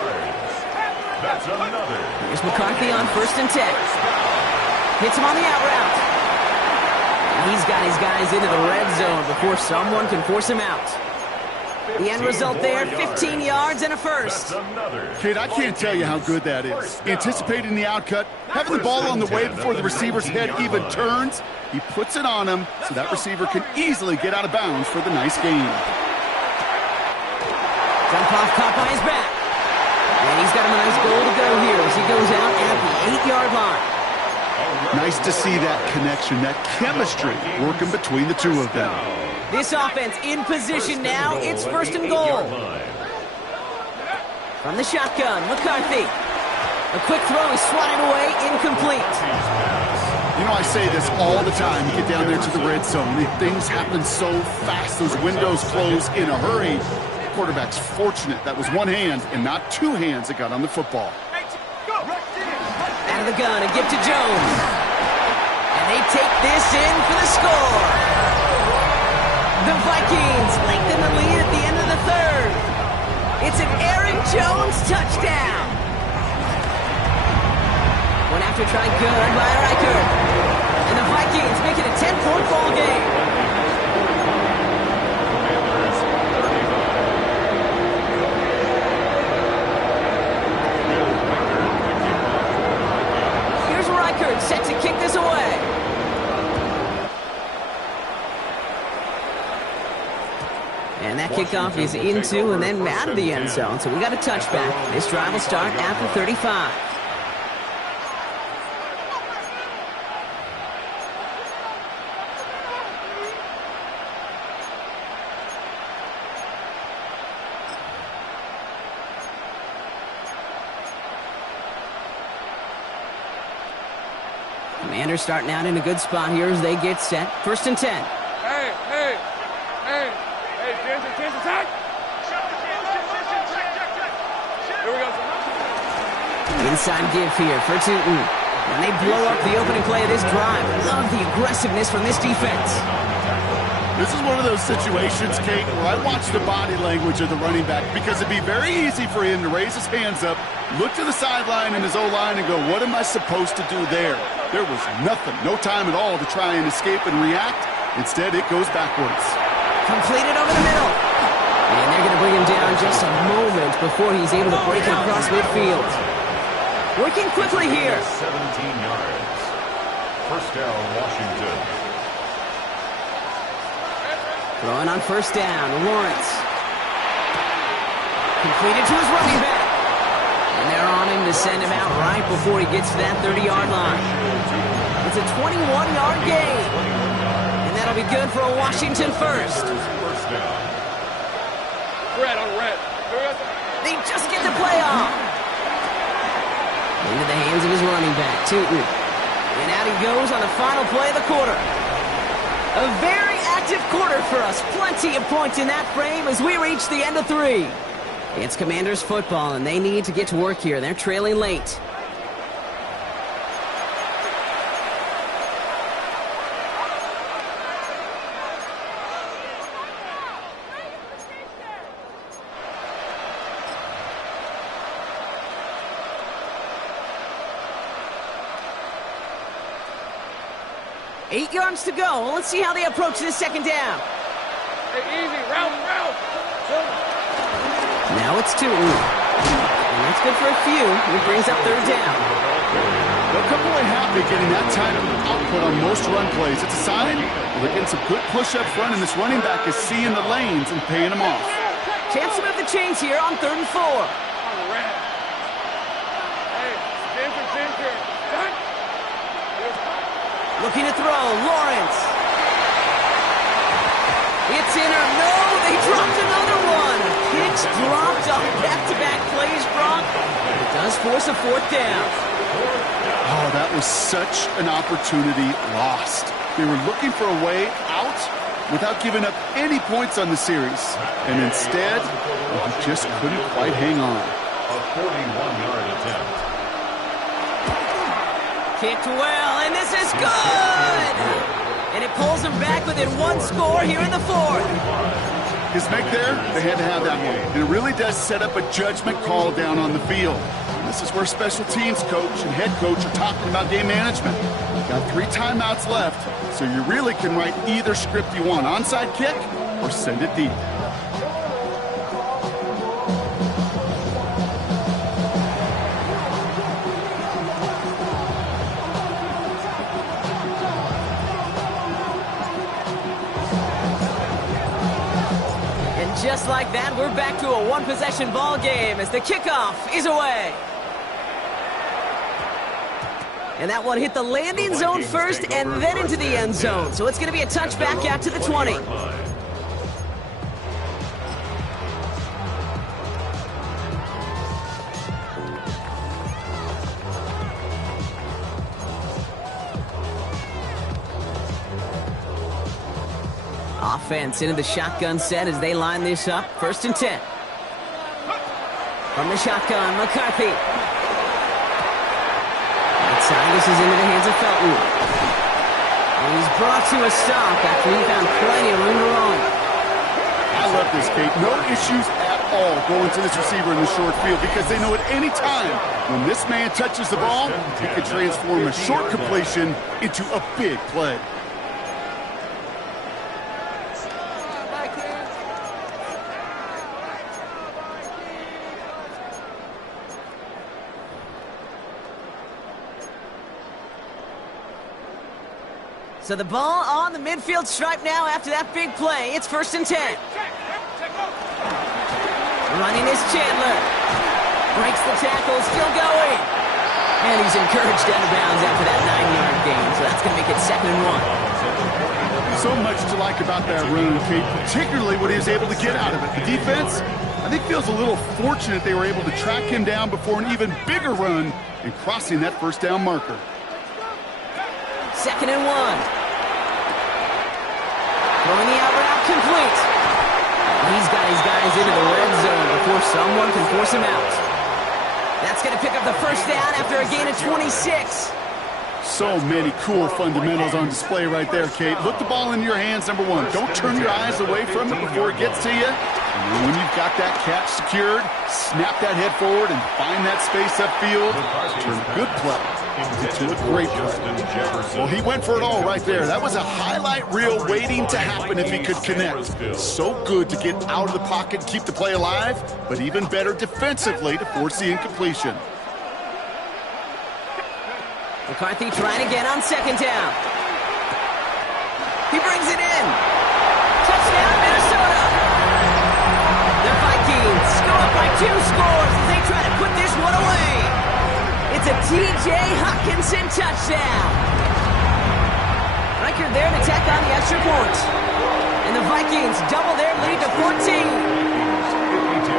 Here's McCarthy on 1st and 10. Hits him on the out route. And he's got his guys into the red zone before someone can force him out. The end result there, 15 yards and a first. Kate, I can't tell you how good that is. Anticipating the outcut, having the ball on the way before the receiver's head even turns, he puts it on him so that receiver can easily get out of bounds for the nice gain. Jump off caught by his back. And he's got him a nice goal to go here as he goes out at the 8-yard line. Nice to see that connection, that chemistry working between the two of them. This offense in position now. It's 1st and goal. From the shotgun, McCarthy. A quick throw is swatted away, incomplete. You know, I say this all the time. You get down there to the red zone. Things happen so fast. Those windows close in a hurry. The quarterback's fortunate that was one hand and not two hands that got on the football. Out of the gun, a give to Jones. And they take this in for the score. The Vikings lengthen the lead at the end of the 3rd. It's an Aaron Jones touchdown. Went after try good by Reichert. And the Vikings make it a 10-point ball game. Here's Reichert set to kick this away. And that kickoff is into and then out of the end zone. So we got a touchback. This drive will start after 35. Commanders starting out in a good spot here as they get set. 1st and 10. Hey, Jensen, attack! Here we go. Inside give here for Tootin. And they blow up the opening play of this drive. Love the aggressiveness from this defense. This is one of those situations, Kate, where I watch the body language of the running back because it'd be very easy for him to raise his hands up, look to the sideline in his O-line and go, what am I supposed to do there? There was nothing, no time at all to try and escape and react. Instead, it goes backwards. Completed over the middle. And they're going to bring him down just a moment before he's able to break it across midfield. Working quickly here. 17 yards. First down, Washington. Throwing on first down, Lawrence. Completed to his running back. And they're on him to send him out right before he gets to that 30-yard line. It's a 21-yard gain. And that'll be good for a Washington first. First down. Red on red. They just get the play off. Into the hands of his running back, Tootin. And out he goes on the final play of the quarter. A very active quarter for us. Plenty of points in that frame as we reach the end of 3. It's Commanders football, and they need to get to work here. They're trailing late. Eight yards to go. Let's see how they approach this second down. Hey, easy. Round. Now it's Tootin. And that's good for a few. It brings up third down. They'll come away happy getting that type of output on most run plays. It's a sign they're getting some good push up front, and this running back is seeing the lanes and paying them off. Chance to move the chains here on 3rd and 4. On red. Hey, ginger. Done. Looking to throw, Lawrence. It's in or no, they dropped another one. Kicks dropped on back-to-back plays, Brock. It does force a 4th down. Oh, that was such an opportunity lost. They were looking for a way out without giving up any points on the series. And instead, he just couldn't quite hang on. A 41-yard attempt. Kicked well, and this is good! And it pulls them back within 1 score here in the 4th. His make there, they had to have that one. And it really does set up a judgment call down on the field. This is where special teams coach and head coach are talking about game management. Got 3 timeouts left, so you really can write either script you want. Onside kick or send it deep. Just like that, we're back to a 1-possession ball game as the kickoff is away. And that one hit the landing zone first and then into the end zone. So it's going to be a touchback out to the 20. Offense into the shotgun set as they line this up. 1st and 10. From the shotgun, McCarthy. Outside, this is into the hands of Felton. And he's brought to a stop after he found plenty of room to run. I love this, Kate. No issues at all going to this receiver in the short field because they know at any time when this man touches the ball, he can transform a short completion into a big play. So the ball on the midfield stripe now after that big play. It's 1st and 10. Running is Chandler. Breaks the tackle, still going. And he's encouraged out of bounds after that 9-yard gain. So that's going to make it 2nd and 1. So much to like about that run, Kate, particularly what he was able to get out of it. The defense, I think, feels a little fortunate they were able to track him down before an even bigger run and crossing that 1st down marker. 2nd and 1. Throwing the out route complete. He's got his guys into the red zone before someone can force him out. That's going to pick up the 1st down after a gain of 26. So many cool fundamentals on display right there, Kate. Look the ball into your hands, number one. Don't turn your eyes away from it before it gets to you. And then when you've got that catch secured, snap that head forward and find that space upfield. Turn good play into a great play. Well, he went for it all right there. That was a highlight reel waiting to happen if he could connect. So good to get out of the pocket and keep the play alive, but even better defensively to force the incompletion. McCarthy trying again on second down. He brings it in. Touchdown, Minnesota. The Vikings go up by 2 scores as they try to put this one away. It's a T.J. Hockenson touchdown. Reichard there to tack on the extra point. And the Vikings double their lead to 14. 52.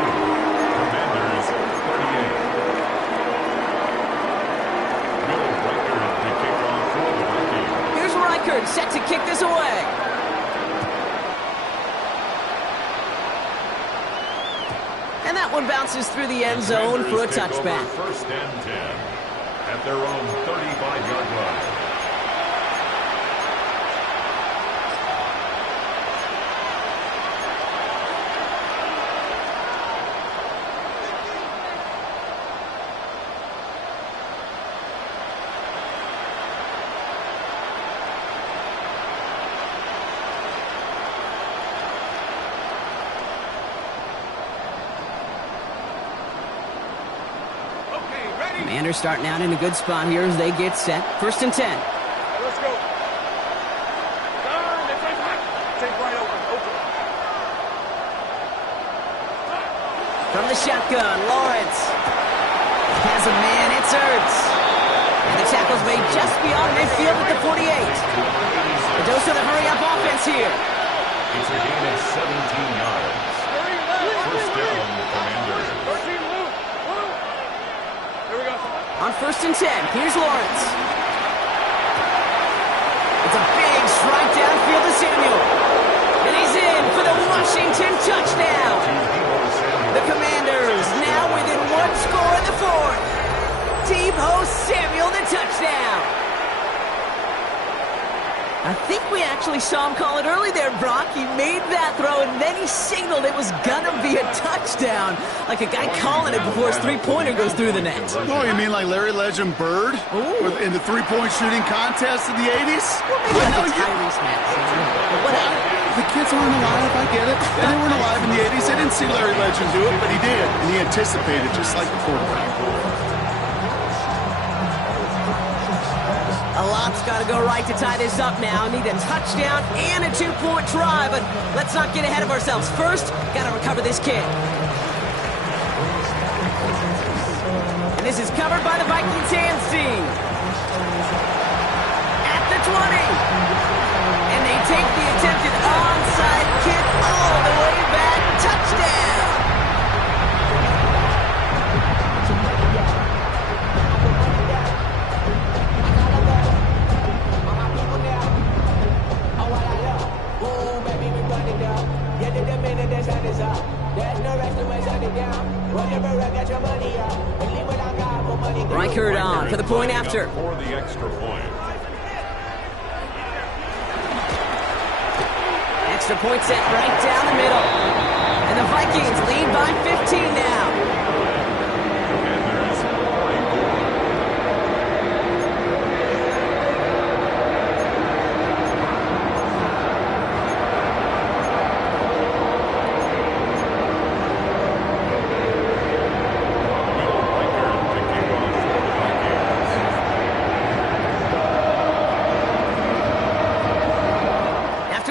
Commanders 38. Reichard set to kick this away. And that one bounces through the end zone for a touchback. First and 10 at their own 35-yard line. Commanders starting out in a good spot here as they get set. First and 10. Let's go. Take right open. From the shotgun, Lawrence has a man, it's Ertz. And the tackle's made just beyond midfield at the 48. A dose of the hurry-up offense here. It's a gain of 17 yards. First down, Commanders. 13, Luke. Here we go. On first and 10, here's Lawrence. It's a big strike downfield to Samuel. And he's in for the Washington touchdown. The Commanders now within 1 score in the 4th. Deebo Samuel the touchdown. I think we actually saw him call it early there, Brock. He made that throw, and then he signaled it was going to be a touchdown. Like a guy calling it before his three-pointer goes through the net. Oh, you mean like Larry Legend Bird in the three-point shooting contest in the 80s? Well, Tyrese Maxey. Whatever. The kids aren't alive, I get it. And they weren't alive in the 80s. They didn't see Larry Legend do it, but he did. And he anticipated just like the quarterback. A lot's got to go right to tie this up now. Need a touchdown and a 2-point try, but let's not get ahead of ourselves. First, got to recover this kick. And this is covered by the Vikings hands team. At the 20. And they take the attempted onside kick all the way back. Touchdown. Reichard on for the point after. For the extra point. Extra point set right down the middle. And the Vikings lead by 15 now.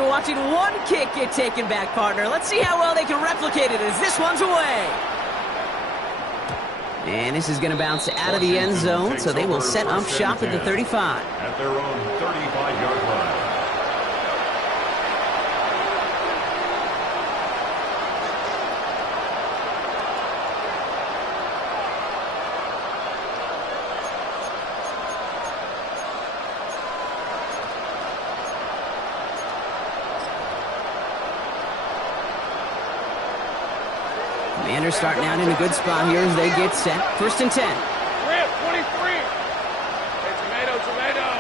Watching one kick get taken back, partner. Let's see how well they can replicate it as this one's away. And this is going to bounce out of the end zone, so they will set up shop at the 35. At their own 35-yard line. Commanders starting out in a good spot here as they get set. First and 10. Rip, 23. Hey, tomato.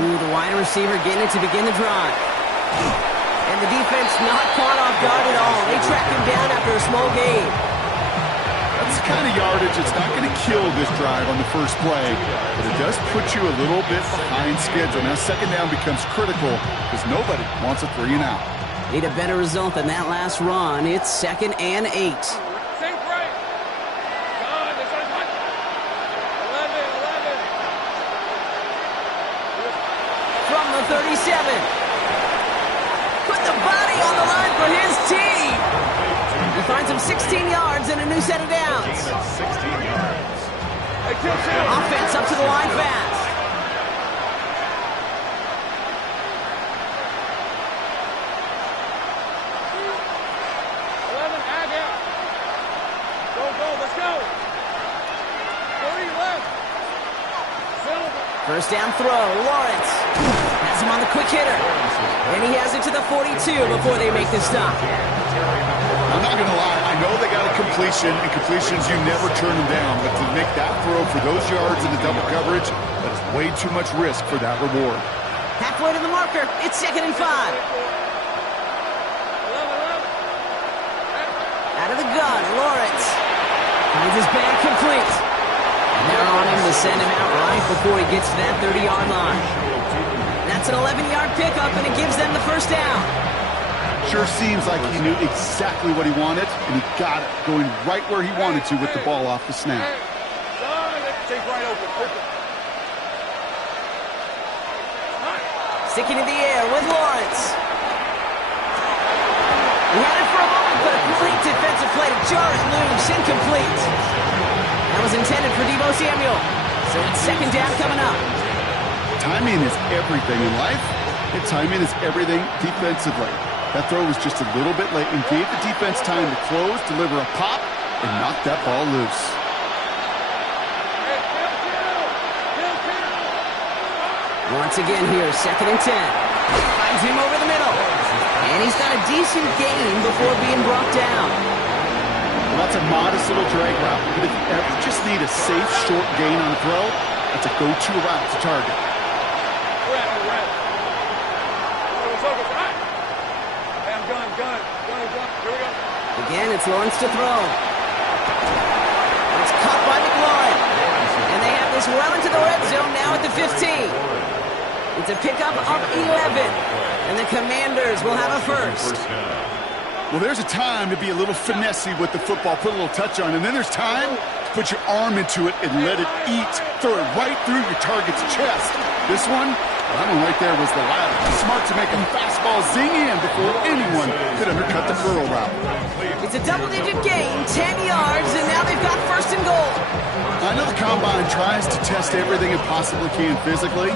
Ooh, the wide receiver getting it to begin the drive. And the defense not caught off guard at all. They track him down after a small gain. That's the kind of yardage that's not going to kill this drive on the first play, but it does put you a little bit behind schedule. Now second down becomes critical because nobody wants a 3 and out. Need a better result than that last run. It's 2nd and 8. Sink right. John, this is hot. 11. From the 37. Put the body on the line for his team. He finds him 16 yards and a new set of downs. 16 yards. Offense up to the line fast. First down throw, Lawrence has him on the quick hitter. And he has it to the 42 before they make the stop. I'm not going to lie, I know they got a completion, and completions, you never turn them down. But to make that throw for those yards in the double coverage, that is way too much risk for that reward. Halfway to the marker, it's 2nd and 5. Out of the gun, Lawrence finds his bag complete. And they're on him to send him out right before he gets to that 30-yard line. That's an 11-yard pickup, and it gives them the first down. Sure seems like he knew exactly what he wanted, and he got it, going right where he wanted to with the ball off the snap. Right open. Sticking in the air with Lawrence. He had it for a moment, but a great defensive play to jar it loose, incomplete. That was intended for Deebo Samuel. So it's 2nd down coming up. Timing is everything in life, and timing is everything defensively. That throw was just a little bit late and gave the defense time to close, deliver a pop, and knock that ball loose. Once again here, 2nd and 10. Finds him over the middle. And he's got a decent gain before being brought down. Well, that's a modest little drag route, but if you ever just need a safe, short gain on a throw, that's a go-to route to target. Again, it's Lawrence to throw. It's caught by McLaurin. And they have this well into the red zone now at the 15. It's a pickup of 11. And the Commanders will have a first. Well, there's a time to be a little finessey with the football, put a little touch on, and then there's time to put your arm into it and let it eat. Throw it right through your target's chest. This one, that one right there was the latter. Smart to make a fastball zing in before anyone could undercut the curl route. It's a double-digit gain, 10 yards, and now they've got 1st and goal. I know the Combine tries to test everything it possibly can physically,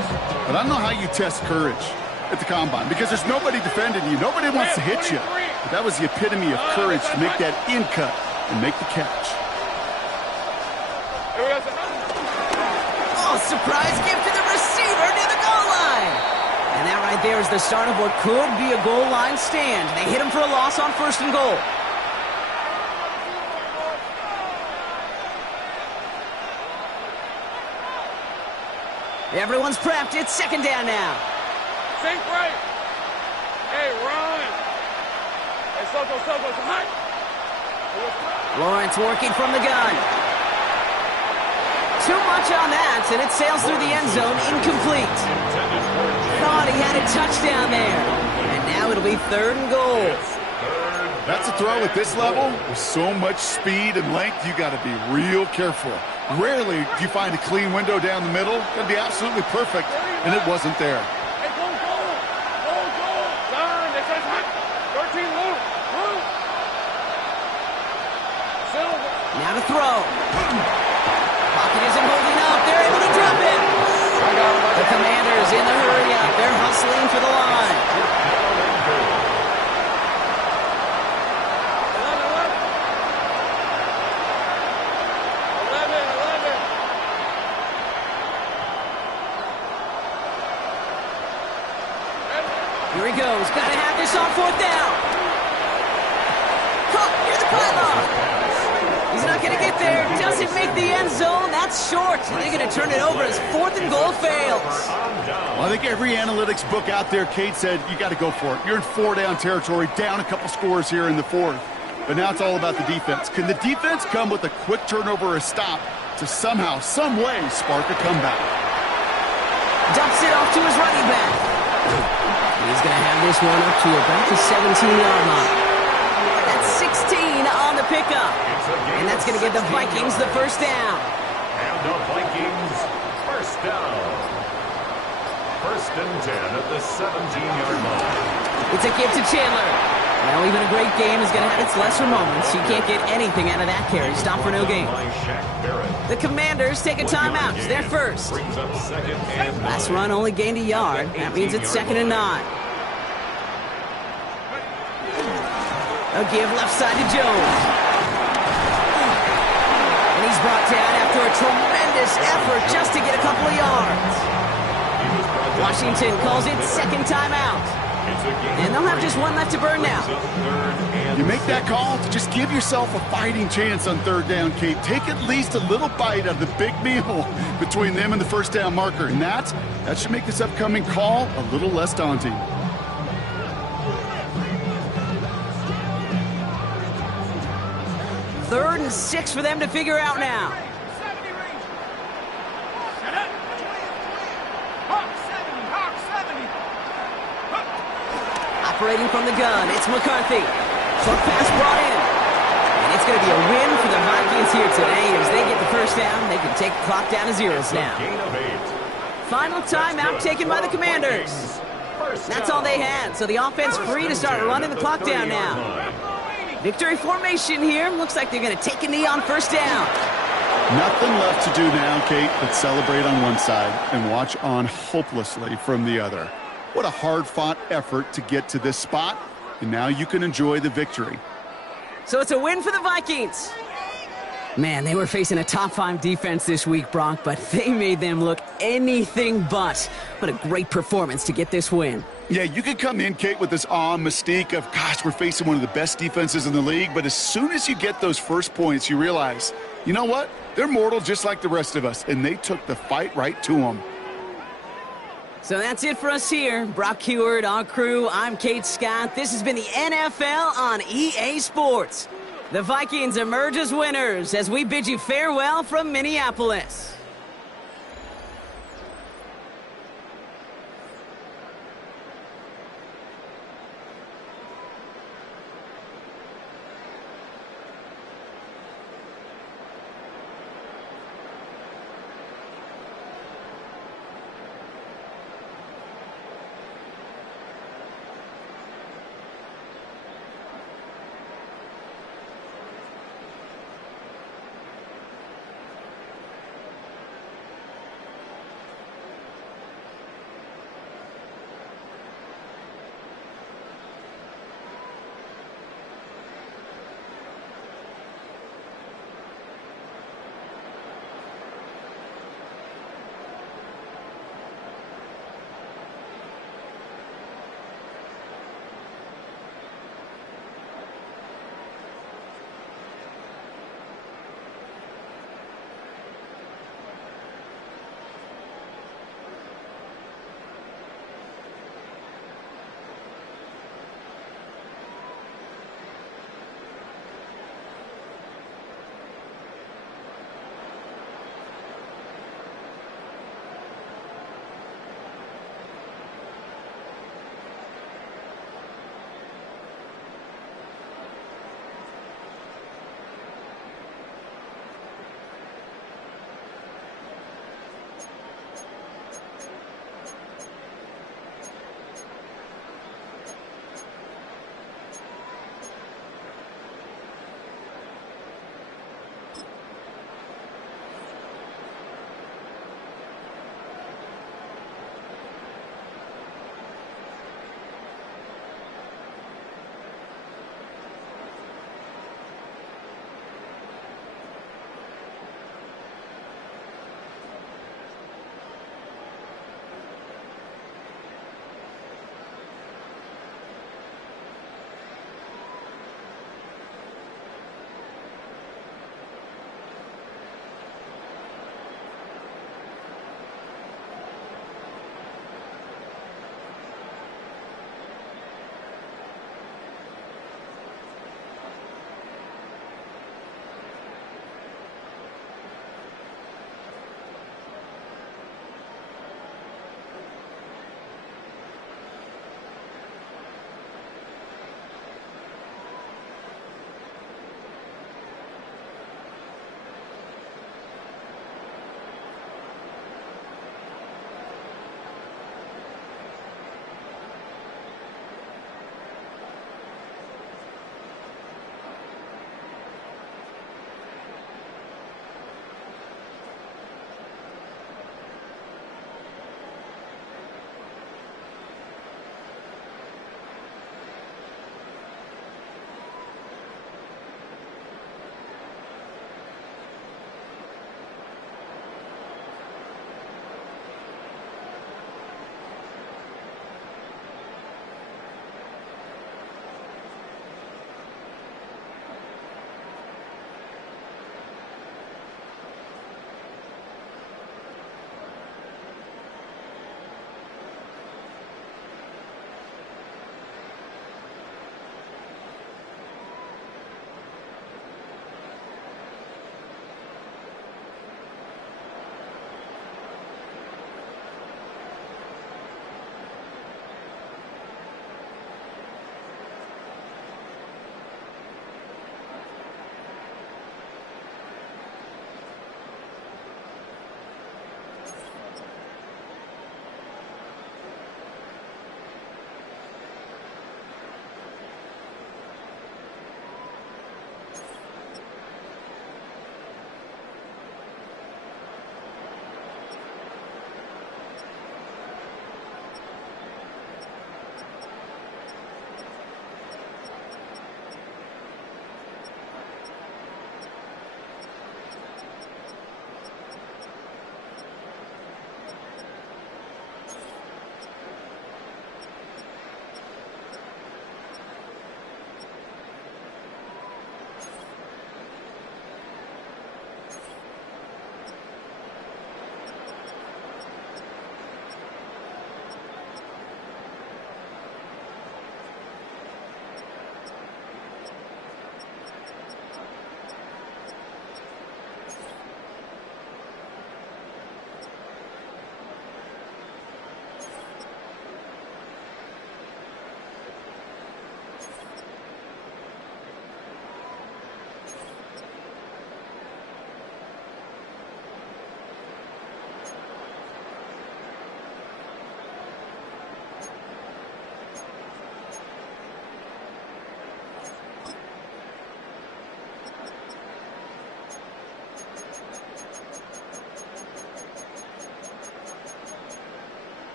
but I don't know how you test courage at the Combine because there's nobody defending you. Nobody wants to hit you. But that was the epitome of courage to make that in cut and make the catch. Oh, surprise gift to the receiver near the goal line. And that right there is the start of what could be a goal line stand. They hit him for a loss on 1st and goal. Everyone's prepped. It's 2nd down now. Sink right. Hey, run. Hey, Soko, hot. Lawrence working from the gun. Too much on that, and it sails through the end zone, incomplete. Thought he had a touchdown there. And now it'll be 3rd and goal. That's a throw at this level with so much speed and length, you got to be real careful. Rarely do you find a clean window down the middle. That'd be absolutely perfect, and it wasn't there. Hey, go. Don, this is hot. 13 loop. Silver. Now to throw. Pocket isn't holding up. They're able to drop it. The Commanders in the hurry up. They're hustling for the line. Here he goes. Got to have this on 4th down. Caught near the pylon. He's not going to get there. there. Doesn't make the end zone. That's short. They're going to turn it over as 4th and goal fails. Well, I think every analytics book out there, Kate, said you got to go for it. You're in 4-down territory, down a couple scores here in the 4th. But now it's all about the defense. Can the defense come with a quick turnover or a stop to somehow, some way, spark a comeback? Dumps it off to his running back. He's going to have this one up to about the 17-yard line. That's 16 on the pickup. And that's going to give the Vikings the first down. And the Vikings first down. 1st and 10 at the 17-yard line. It's a give to Chandler. Well, even a great game is going to have its lesser moments. You can't get anything out of that carry. Stop for no gain. The Commanders take a timeout. It's their first. Last run only gained a yard. That means it's 2nd and 9. A give left side to Jones. And he's brought down after a tremendous effort just to get a couple of yards. Washington calls it 2nd timeout. And they'll have just one left to burn now. You make that call to just give yourself a fighting chance on 3rd down, Kate. Take at least a little bite of the big meal between them and the first down marker. And that should make this upcoming call a little less daunting. Third and 6 for them to figure out now. Operating from the gun, it's McCarthy. Short pass brought in. And it's going to be a win for the Vikings here today. As they get the first down, they can take the clock down to zeros now. Final timeout taken by the Commanders. That's all they had, so the offense free to start running the clock down now. Victory formation here. Looks like they're going to take a knee on first down. Nothing left to do now, Kate, but celebrate on one side and watch on hopelessly from the other. What a hard-fought effort to get to this spot, and now you can enjoy the victory. So it's a win for the Vikings. Man, they were facing a top 5 defense this week, Brock, but they made them look anything but. What a great performance to get this win. Yeah, you could come in, Kate, with this awe and mystique of, gosh, we're facing one of the best defenses in the league, but as soon as you get those first points, you realize, you know what? They're mortal just like the rest of us, and they took the fight right to them. So that's it for us here. Brock Heward, our crew, I'm Kate Scott. This has been the NFL on EA Sports. The Vikings emerge as winners as we bid you farewell from Minneapolis.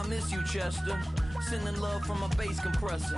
I miss you, Chester. Sending love from a bass compressor.